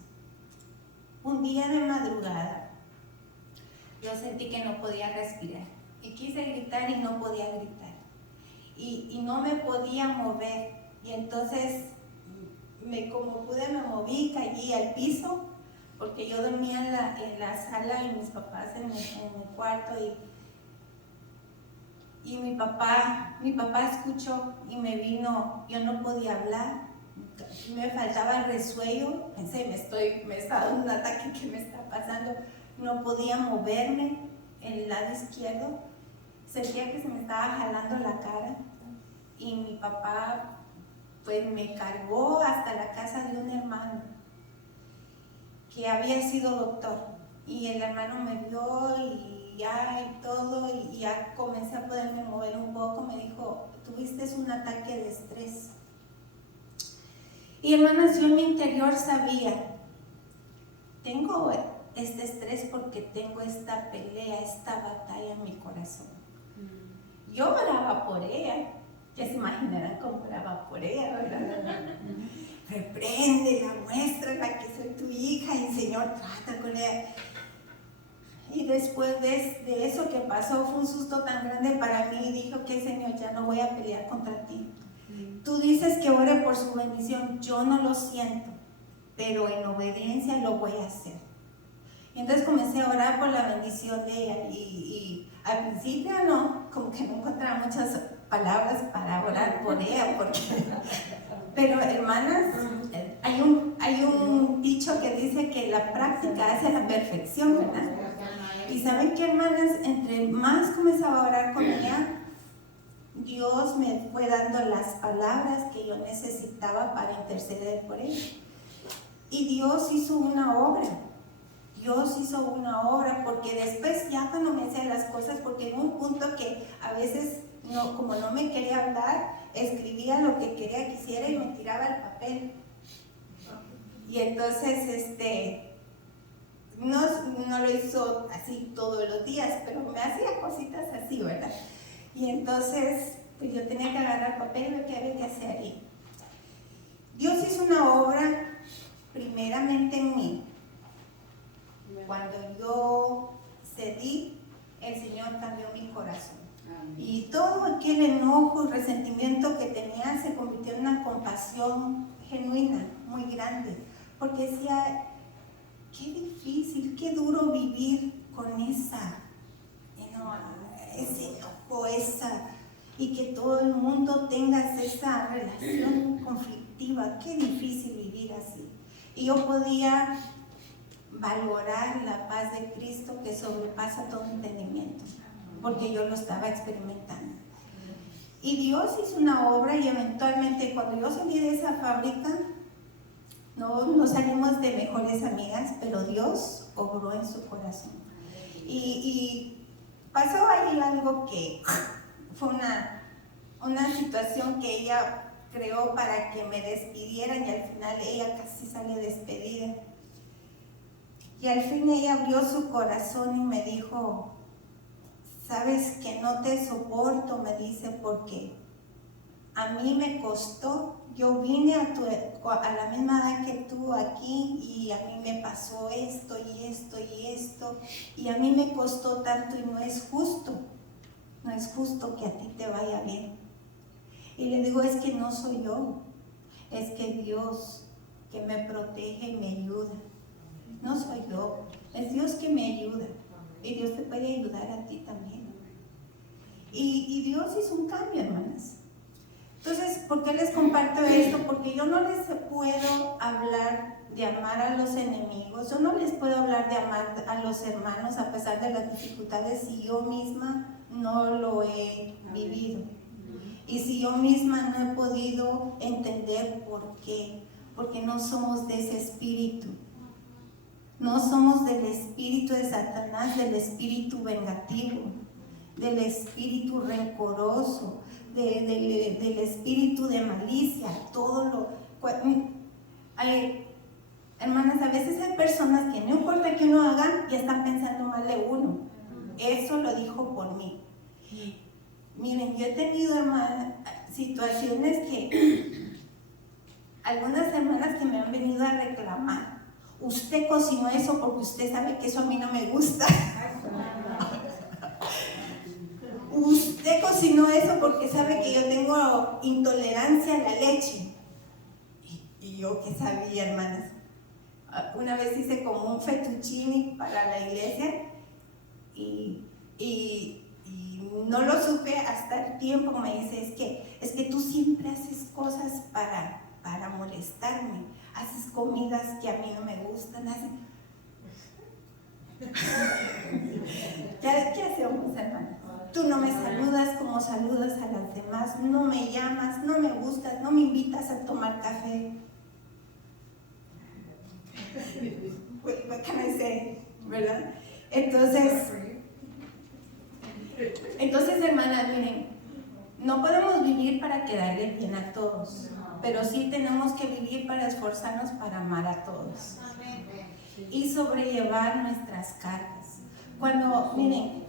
un día de madrugada, yo sentí que no podía respirar, y quise gritar y no podía gritar, y no me podía mover, y entonces, como pude, me moví, caí al piso, porque yo dormía en la sala y mis papás en el cuarto, y mi papá escuchó y me vino. Yo no podía hablar, me faltaba el resuello, pensé, me está dando un ataque, ¿qué me está pasando? No podía moverme en el lado izquierdo, sentía que se me estaba jalando la cara, y mi papá pues me cargó hasta la casa de un hermano que había sido doctor, y el hermano me vio y todo, y ya comencé a poderme mover un poco. Me dijo, tuviste un ataque de estrés. Y hermanas, yo en mi interior sabía, tengo este estrés porque tengo esta pelea, esta batalla en mi corazón. Yo oraba por ella, ya se imaginarán cómo oraba por ella, ¿verdad? Repréndela, muéstrala que soy tu hija, y Señor, trata con ella. Y después de eso que pasó, fue un susto tan grande para mí, y dijo que Señor, ya no voy a pelear contra ti. Tú dices que ore por su bendición, yo no lo siento, pero en obediencia lo voy a hacer. Y entonces comencé a orar por la bendición de ella, y al principio como que no encontraba muchas palabras para orar por ella, pero hermanas, hay un dicho que dice que la práctica hace la perfección, ¿verdad? Y saben qué, hermanas, entre más comenzaba a orar con ella, Dios me fue dando las palabras que yo necesitaba para interceder por ella. Y Dios hizo una obra. Porque después, ya cuando me hacía las cosas, porque en un punto que a veces, como no me quería hablar, escribía lo que quería que hiciera y me tiraba el papel. Y entonces, no lo hizo así todos los días, pero me hacía cositas así, ¿verdad? Y entonces, pues yo tenía que agarrar papel, lo que había que hacer. Y Dios hizo una obra primeramente en mí, cuando yo cedí, el Señor cambió mi corazón. Y todo aquel enojo y resentimiento que tenía se convirtió en una compasión genuina, muy grande. Porque decía, qué difícil, qué duro vivir con ese enojo, y que todo el mundo tenga esa relación conflictiva. Qué difícil vivir así. Y yo podía valorar la paz de Cristo que sobrepasa todo entendimiento, porque yo lo estaba experimentando. Y Dios hizo una obra, y eventualmente cuando yo salí de esa fábrica, no salimos de mejores amigas, pero Dios obró en su corazón. Y pasó ahí algo que fue una situación que ella creó para que me despidieran, y al final ella casi sale despedida. Y al fin ella abrió su corazón y me dijo, sabes que no te soporto, me dice, porque a mí me costó. Yo vine a la misma edad que tú aquí, y a mí me pasó esto y esto y esto, y a mí me costó tanto, y no es justo que a ti te vaya bien. Y le digo, es que no soy yo, es que Dios que me protege y me ayuda. No soy yo, es Dios que me ayuda, y Dios te puede ayudar a ti también. Y Dios hizo un cambio, hermanas. Entonces, ¿por qué les comparto esto? Porque yo no les puedo hablar de amar a los enemigos, yo no les puedo hablar de amar a los hermanos a pesar de las dificultades si yo misma no lo he vivido. Y si yo misma no he podido entender por qué, porque no somos de ese espíritu. No somos del espíritu de Satanás, del espíritu vengativo, del espíritu rencoroso, del espíritu de malicia, hermanas, a veces hay personas que no importa que uno haga, ya están pensando mal de uno. Eso lo dijo por mí. Miren, yo he tenido, hermanas, situaciones que algunas hermanas que me han venido a reclamar. Usted cocinó eso porque usted sabe que eso a mí no me gusta. Usted cocinó eso porque sabe que yo tengo intolerancia a la leche. Y yo qué sabía, hermanas. Una vez hice como un fettuccine para la iglesia y no lo supe hasta el tiempo. Me dice, es que tú siempre haces cosas para molestarme. Haces comidas que a mí no me gustan. ¿Qué hacemos, hermanos? Tú no me saludas como saludas a las demás, no me llamas, no me gustas, no me invitas a tomar café. What can I say? ¿Verdad? Entonces, hermanas, miren, no podemos vivir para quedarle bien a todos, pero sí tenemos que vivir para esforzarnos para amar a todos y sobrellevar nuestras cargas. Miren,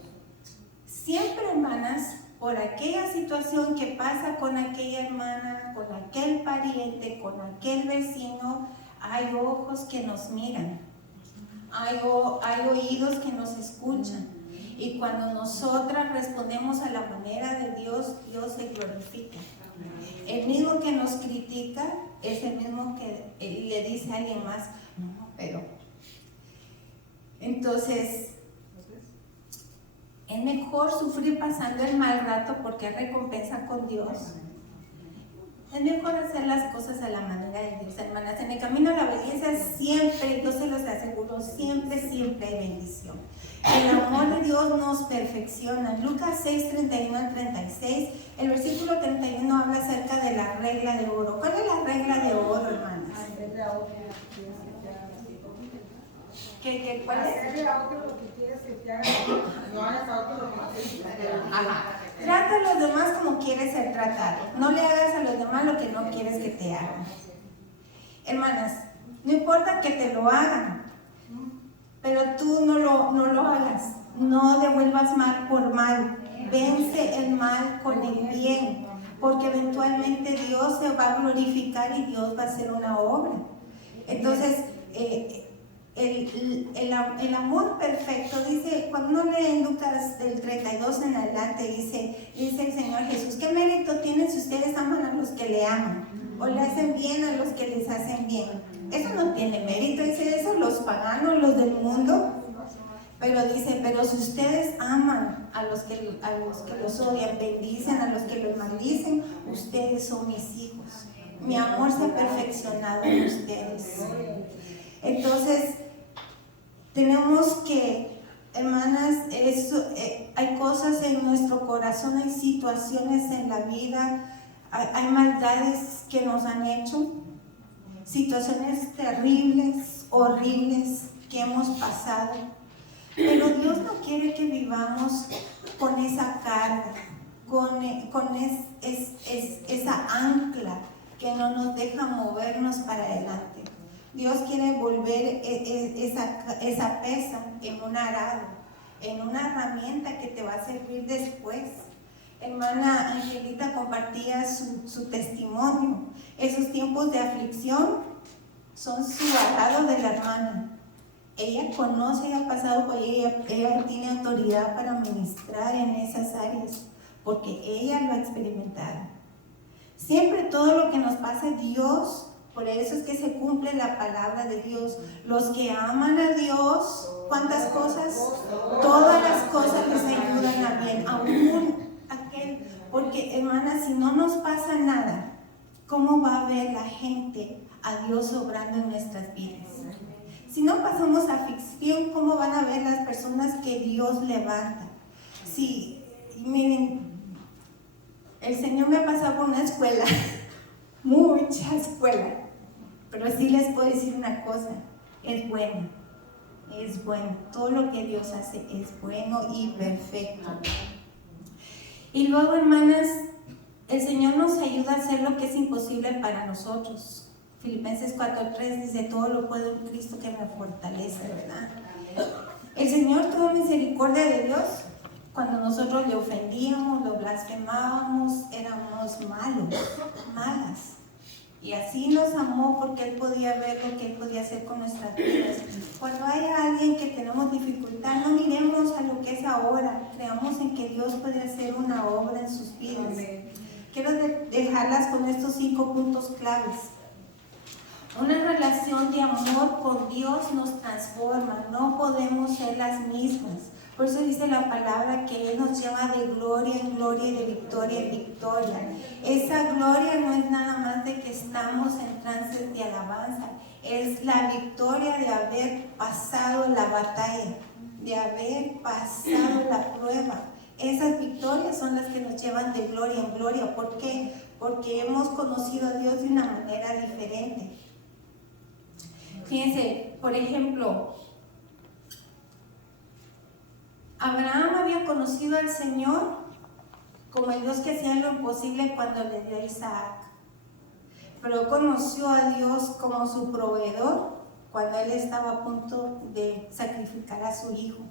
siempre, hermanas, por aquella situación que pasa con aquella hermana, con aquel pariente, con aquel vecino, hay ojos que nos miran, hay oídos que nos escuchan. Y cuando nosotras respondemos a la manera de Dios, Dios se glorifica. El mismo que nos critica es el mismo que le dice a alguien más, no, pero... Entonces, es mejor sufrir pasando el mal rato porque hay recompensa con Dios. Es mejor hacer las cosas a la manera de Dios, hermanas. En el camino a la obediencia siempre, yo se los aseguro, siempre hay bendición. El amor de Dios nos perfecciona. Lucas 6, 31 al 36, el versículo 31 habla acerca de la regla de oro. ¿Cuál es la regla de oro, hermanas? ¿Cuál es? Trata a los demás como quieres ser tratado. No le hagas a los demás lo que no quieres que te hagan. Hermanas, no importa que te lo hagan, pero tú no lo hagas. No devuelvas mal por mal. Vence el mal con el bien, porque eventualmente Dios se va a glorificar y Dios va a hacer una obra. Entonces, el amor perfecto, dice, cuando uno lee en Lucas del 32 en adelante, dice el Señor Jesús, ¿qué mérito tienen si ustedes aman a los que le aman? O le hacen bien a los que les hacen bien. Eso no tiene mérito, dice eso los paganos, los del mundo. Pero dice, pero si ustedes aman a los que los odian, bendicen a los que los maldicen, ustedes son mis hijos. Mi amor se ha perfeccionado en ustedes. Entonces, tenemos que, hermanas, hay cosas en nuestro corazón, hay situaciones en la vida, hay maldades que nos han hecho, situaciones terribles, horribles que hemos pasado. Pero Dios no quiere que vivamos con esa carga, con esa ancla que no nos deja movernos para adelante. Dios quiere volver esa pesa en un arado, en una herramienta que te va a servir después. Hermana Angelita compartía su testimonio. Esos tiempos de aflicción son su arado de la hermana. Ella conoce, ella ha pasado por ella tiene autoridad para ministrar en esas áreas, porque ella lo ha experimentado. Siempre todo lo que nos pasa, Dios, por eso es que se cumple la palabra de Dios. Los que aman a Dios, ¿cuántas cosas? Todas las cosas les ayudan a bien, aún aquel, porque hermanas, si no nos pasa nada, ¿cómo va a ver la gente a Dios obrando en nuestras vidas? Si no pasamos aflicción, ¿cómo van a ver las personas que Dios levanta? Sí, miren, el Señor me ha pasado por una escuela, mucha escuela, pero sí les puedo decir una cosa, es bueno, todo lo que Dios hace es bueno y perfecto. Y luego, hermanas, el Señor nos ayuda a hacer lo que es imposible para nosotros. Filipenses 4:3 dice, todo lo puedo en Cristo que me fortalece, ¿verdad? El Señor tuvo misericordia de Dios cuando nosotros le ofendíamos, lo blasfemábamos, éramos malas. Y así nos amó porque Él podía ver lo que Él podía hacer con nuestras vidas. Cuando haya alguien que tenemos dificultad, no miremos a lo que es ahora, creamos en que Dios puede hacer una obra en sus vidas. Quiero dejarlas con estos 5 puntos claves. Una relación de amor con Dios nos transforma, no podemos ser las mismas. Por eso dice la palabra que Él nos lleva de gloria en gloria y de victoria en victoria. Esa gloria no es nada más de que estamos en trances de alabanza, es la victoria de haber pasado la batalla, de haber pasado la prueba. Esas victorias son las que nos llevan de gloria en gloria. ¿Por qué? Porque hemos conocido a Dios de una manera diferente. Fíjense, por ejemplo, Abraham había conocido al Señor como el Dios que hacía lo imposible cuando le dio a Isaac. Pero conoció a Dios como su proveedor cuando él estaba a punto de sacrificar a su hijo.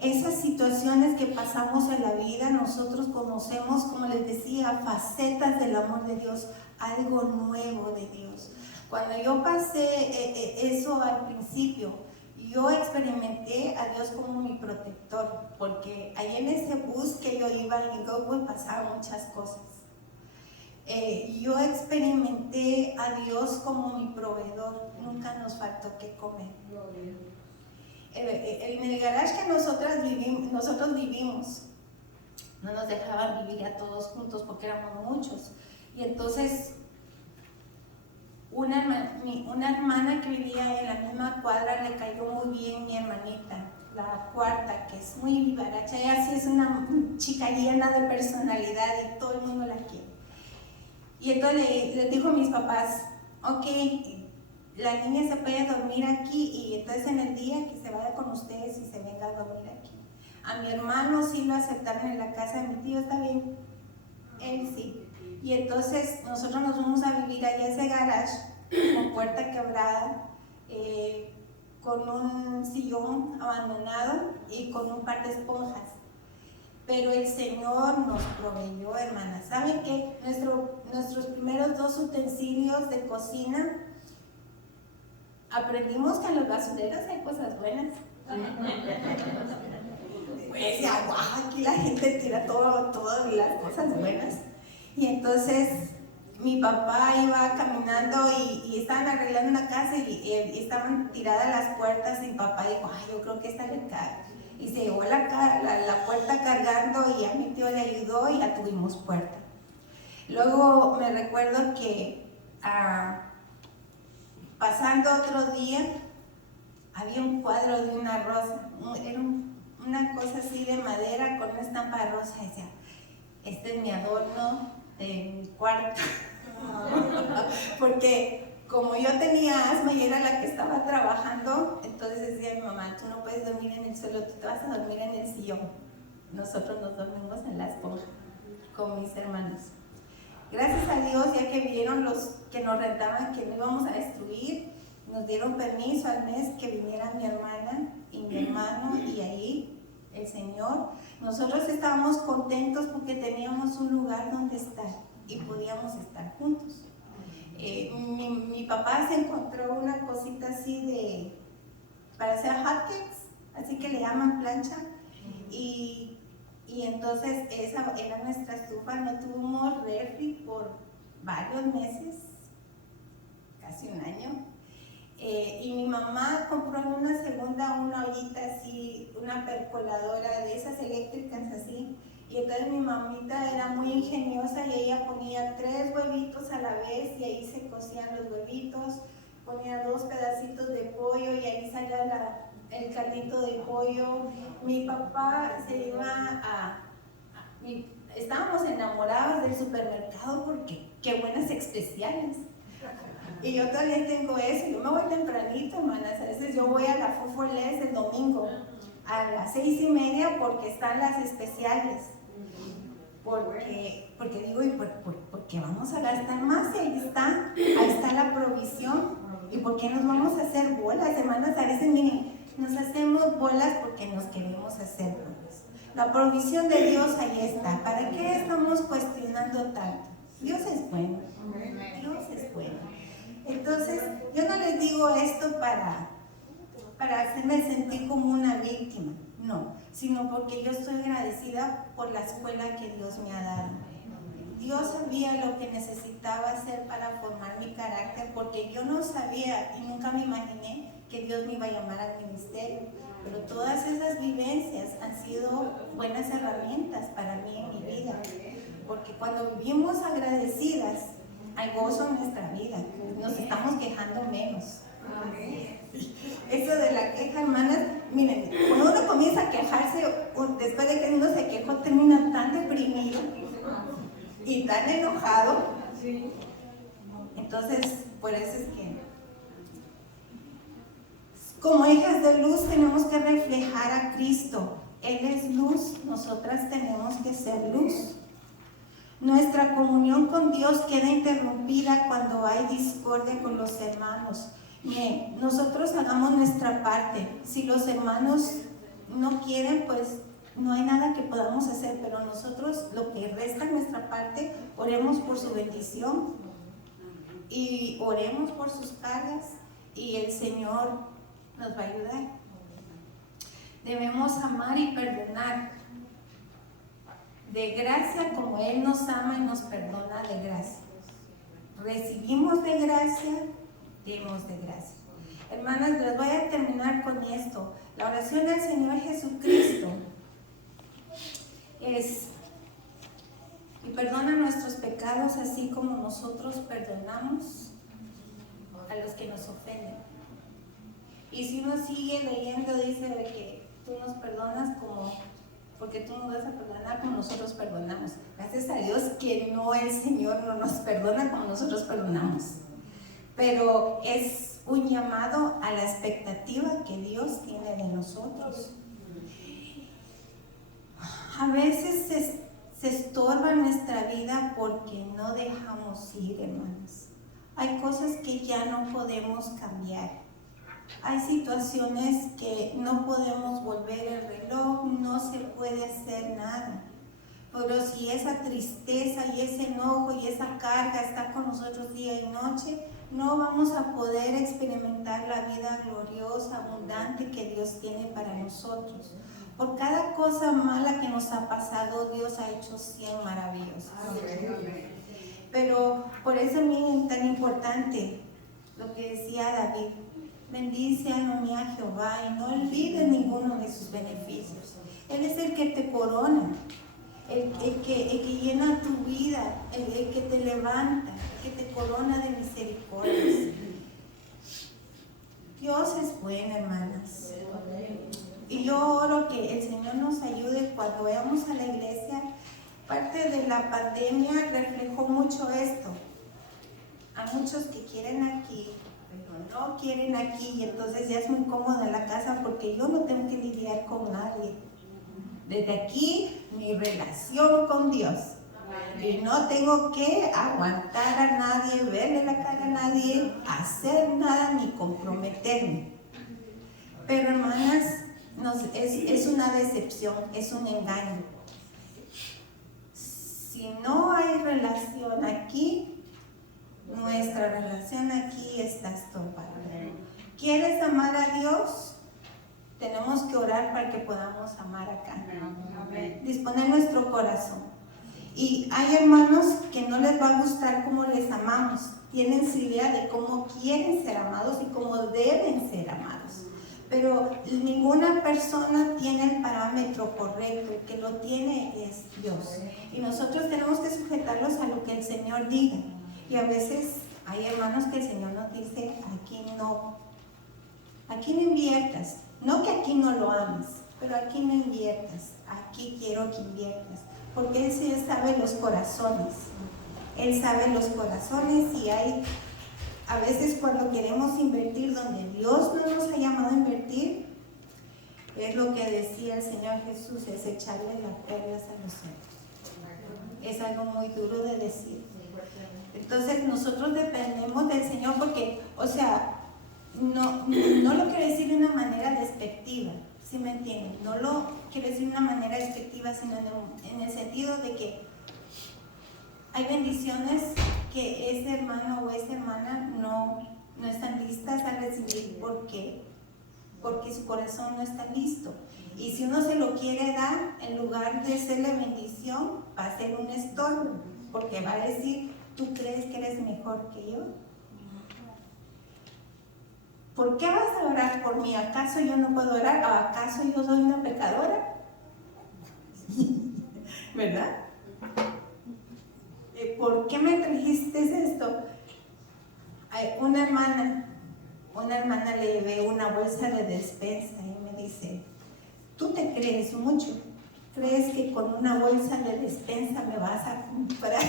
Esas situaciones que pasamos en la vida, nosotros conocemos, como les decía, facetas del amor de Dios, algo nuevo de Dios. Cuando yo pasé eso al principio, yo experimenté a Dios como mi protector, porque ahí en ese bus que yo iba en Go pasaban muchas cosas. Yo experimenté a Dios como mi proveedor, nunca nos faltó qué comer. En el garage que nosotros vivimos, no nos dejaban vivir a todos juntos porque éramos muchos. Y entonces, una hermana que vivía en la misma cuadra le cayó muy bien mi hermanita, la cuarta, que es muy vivaracha. Ella sí es una chica llena de personalidad y todo el mundo la quiere. Y entonces les dijo a mis papás, ok, la niña se puede dormir aquí y entonces en el día que se vaya con ustedes y se venga a dormir aquí. A mi hermano sí lo aceptaron en la casa de mi tío, está bien, él sí. Y entonces nosotros nos fuimos a vivir allá ese garage con puerta quebrada, con un sillón abandonado y con un par de esponjas. Pero el Señor nos proveyó, hermanas. ¿Saben qué? Nuestros primeros 2 utensilios de cocina, aprendimos que en los basureros hay cosas buenas. Pues decía, wow, aquí la gente tira todas las cosas buenas. Y entonces mi papá iba caminando y estaban arreglando una casa y estaban tiradas las puertas y mi papá dijo, ay, yo creo que esta le cae. Y se llevó la puerta cargando y a mi tío le ayudó y ya tuvimos puerta. Luego me recuerdo que pasando otro día había un cuadro de una rosa, era una cosa así de madera con una estampa rosa y decía, este es mi adorno de mi cuarto. Porque como yo tenía asma y era la que estaba trabajando, entonces decía mi mamá, tú no puedes dormir en el suelo, tú te vas a dormir en el sillón. Nosotros nos dormimos en la esponja con mis hermanos. Gracias a Dios, ya que vieron los que nos rentaban que no íbamos a destruir, nos dieron permiso al mes que viniera mi hermana y mi hermano, y ahí el Señor, nosotros estábamos contentos porque teníamos un lugar donde estar y podíamos estar juntos. Mi papá se encontró una cosita así para hacer hotcakes, así que le llaman plancha, y entonces esa era nuestra estufa. No tuvimos refri por varios meses, casi un año. Y mi mamá compró una segunda una ollita así, una percoladora de esas eléctricas así, y entonces mi mamita era muy ingeniosa y ella ponía 3 huevitos a la vez y ahí se cocían los huevitos, ponía 2 pedacitos de pollo y ahí salía el caldito de pollo. Mi papá se iba estábamos enamorados del supermercado porque qué buenas especiales. Y yo todavía tengo eso, yo me voy tempranito, hermanas, a veces yo voy a la Fufolés el domingo a las 6:30 porque están las especiales. Porque digo, ¿y por qué vamos a gastar más? Y ahí está la provisión. ¿Y por qué nos vamos a hacer bolas, hermanas? A veces, miren, nos hacemos bolas porque nos queremos hacer bolas. La provisión de Dios ahí está. ¿Para qué estamos cuestionando tanto? Dios es bueno. Dios es bueno. Entonces, yo no les digo esto para hacerme sentir como una víctima, no, sino porque yo estoy agradecida por la escuela que Dios me ha dado. Dios sabía lo que necesitaba hacer para formar mi carácter, porque yo no sabía y nunca me imaginé que Dios me iba a llamar al ministerio. Pero todas esas vivencias han sido buenas herramientas para mí en mi vida, porque cuando vivimos agradecidas, hay gozo en nuestra vida, nos estamos quejando menos. Eso de la queja, hermanas, miren, cuando uno comienza a quejarse, después de que uno se quejó, termina tan deprimido y tan enojado. Entonces, por eso es que, como hijas de luz, tenemos que reflejar a Cristo. Él es luz, nosotras tenemos que ser luz. Nuestra comunión con Dios queda interrumpida cuando hay discordia con los hermanos. Bien, nosotros hagamos nuestra parte. Si los hermanos no quieren, pues no hay nada que podamos hacer, pero nosotros, lo que resta en nuestra parte, oremos por su bendición y oremos por sus cargas y el Señor nos va a ayudar. Debemos amar y perdonar de gracia como Él nos ama y nos perdona de gracia. Recibimos de gracia, demos de gracia. Hermanas, les voy a terminar con esto. La oración del Señor Jesucristo es: y perdona nuestros pecados así como nosotros perdonamos a los que nos ofenden. Y si uno sigue leyendo, dice de que tú nos perdonas porque tú nos vas a perdonar como nosotros perdonamos. Gracias a Dios que no, el Señor no nos perdona como nosotros perdonamos. Pero es un llamado a la expectativa que Dios tiene de nosotros. A veces se estorba nuestra vida porque no dejamos ir, hermanos. Hay cosas que ya no podemos cambiar. Hay situaciones que no podemos volver el reloj, no se puede hacer nada. Pero si esa tristeza y ese enojo y esa carga está con nosotros día y noche, no vamos a poder experimentar la vida gloriosa, abundante que Dios tiene para nosotros. Por cada cosa mala que nos ha pasado, Dios ha hecho 100 maravillosas. Pero por eso a mí es tan importante lo que decía David: bendice, alma mía, Jehová, y no olvides ninguno de sus beneficios. Él es el que te corona, el que llena tu vida, el que te levanta, el que te corona de misericordias. Dios es bueno, hermanas. Y yo oro que el Señor nos ayude cuando vayamos a la iglesia. Parte de la pandemia reflejó mucho esto. Hay muchos que quieren aquí, pero no quieren aquí, y entonces ya es muy cómoda la casa porque yo no tengo que lidiar con nadie. Desde aquí, mi relación con Dios. Y no tengo que aguantar a nadie, verle la cara a nadie, hacer nada ni comprometerme. Pero hermanas, es una decepción, es un engaño. Si no hay relación aquí, nuestra relación aquí está estorpada. ¿Quieres amar a Dios? Tenemos que orar para que podamos amar acá. Disponer nuestro corazón. Y hay hermanos que no les va a gustar cómo les amamos. Tienen su idea de cómo quieren ser amados y cómo deben ser amados. Pero ninguna persona tiene el parámetro correcto. El que lo tiene es Dios. Y nosotros tenemos que sujetarlos a lo que el Señor diga. Y a veces hay hermanos que el Señor nos dice: aquí no inviertas. No que aquí no lo ames, pero aquí no inviertas. Aquí quiero que inviertas. Porque Él sí sabe los corazones. Él sabe los corazones, y hay a veces cuando queremos invertir donde Dios no nos ha llamado a invertir, es lo que decía el Señor Jesús, es echarle las perlas a los cerdos. Es algo muy duro de decir. Entonces nosotros dependemos del Señor porque, o sea, no lo quiero decir de una manera despectiva, ¿sí me entienden? No lo quiero decir de una manera despectiva, sino en el sentido de que hay bendiciones que ese hermano o esa hermana no están listas a recibir. ¿Por qué? Porque su corazón no está listo. Y si uno se lo quiere dar, en lugar de serle bendición, va a ser un estorbo, porque va a decir: ¿tú crees que eres mejor que yo? ¿Por qué vas a orar por mí? ¿Acaso yo no puedo orar? ¿Acaso yo soy una pecadora? ¿Verdad? ¿Por qué me trajiste esto? Una hermana le ve una bolsa de despensa y me dice: tú te crees mucho, crees que con una bolsa de despensa me vas a comprar.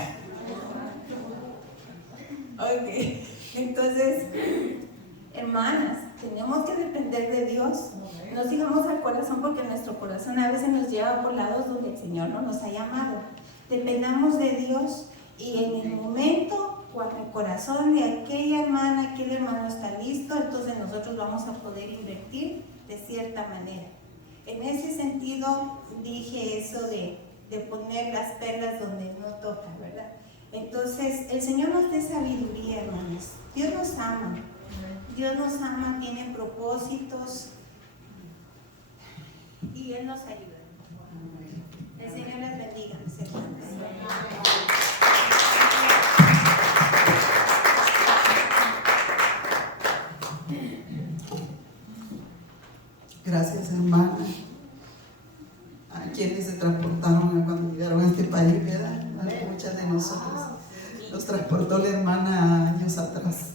Ok, entonces, hermanas, tenemos que depender de Dios. No sigamos al corazón, porque nuestro corazón a veces nos lleva por lados donde el Señor no nos ha llamado. Dependamos de Dios, y en el momento cuando el corazón de aquella hermana, aquel hermano está listo, entonces nosotros vamos a poder invertir de cierta manera. En ese sentido dije eso de poner las perlas donde no toca, ¿verdad? Entonces el Señor nos dé sabiduría, hermanos. Dios nos ama. Dios nos ama, tiene propósitos y Él nos ayuda. El Señor les bendiga, mis hermanos. Gracias, hermana. A quienes se transportaron cuando llegaron a este país, ¿verdad? A muchas de nosotros los transportó la hermana años atrás,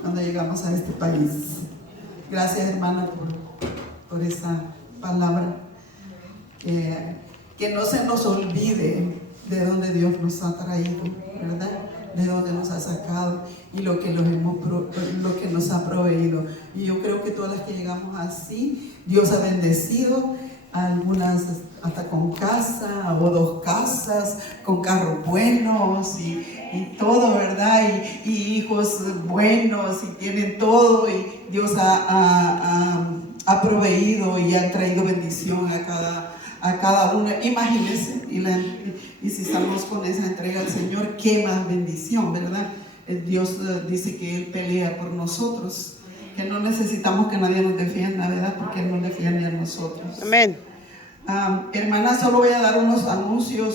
cuando llegamos a este país. Gracias, hermana, por esa palabra. Que no se nos olvide de dónde Dios nos ha traído, ¿verdad? De dónde nos ha sacado y lo que nos ha proveído. Y yo creo que todas las que llegamos así, Dios ha bendecido, algunas hasta con casa o 2 casas, con carros buenos y todo, ¿verdad? Y hijos buenos, y tienen todo, y Dios ha proveído y ha traído bendición a a cada uno. Imagínense, y si estamos con esa entrega al Señor, qué más bendición, ¿verdad? Dios dice que Él pelea por nosotros, que no necesitamos que nadie nos defienda, ¿verdad? Porque Él nos defiende a nosotros. Amén. Hermana, solo voy a dar unos anuncios.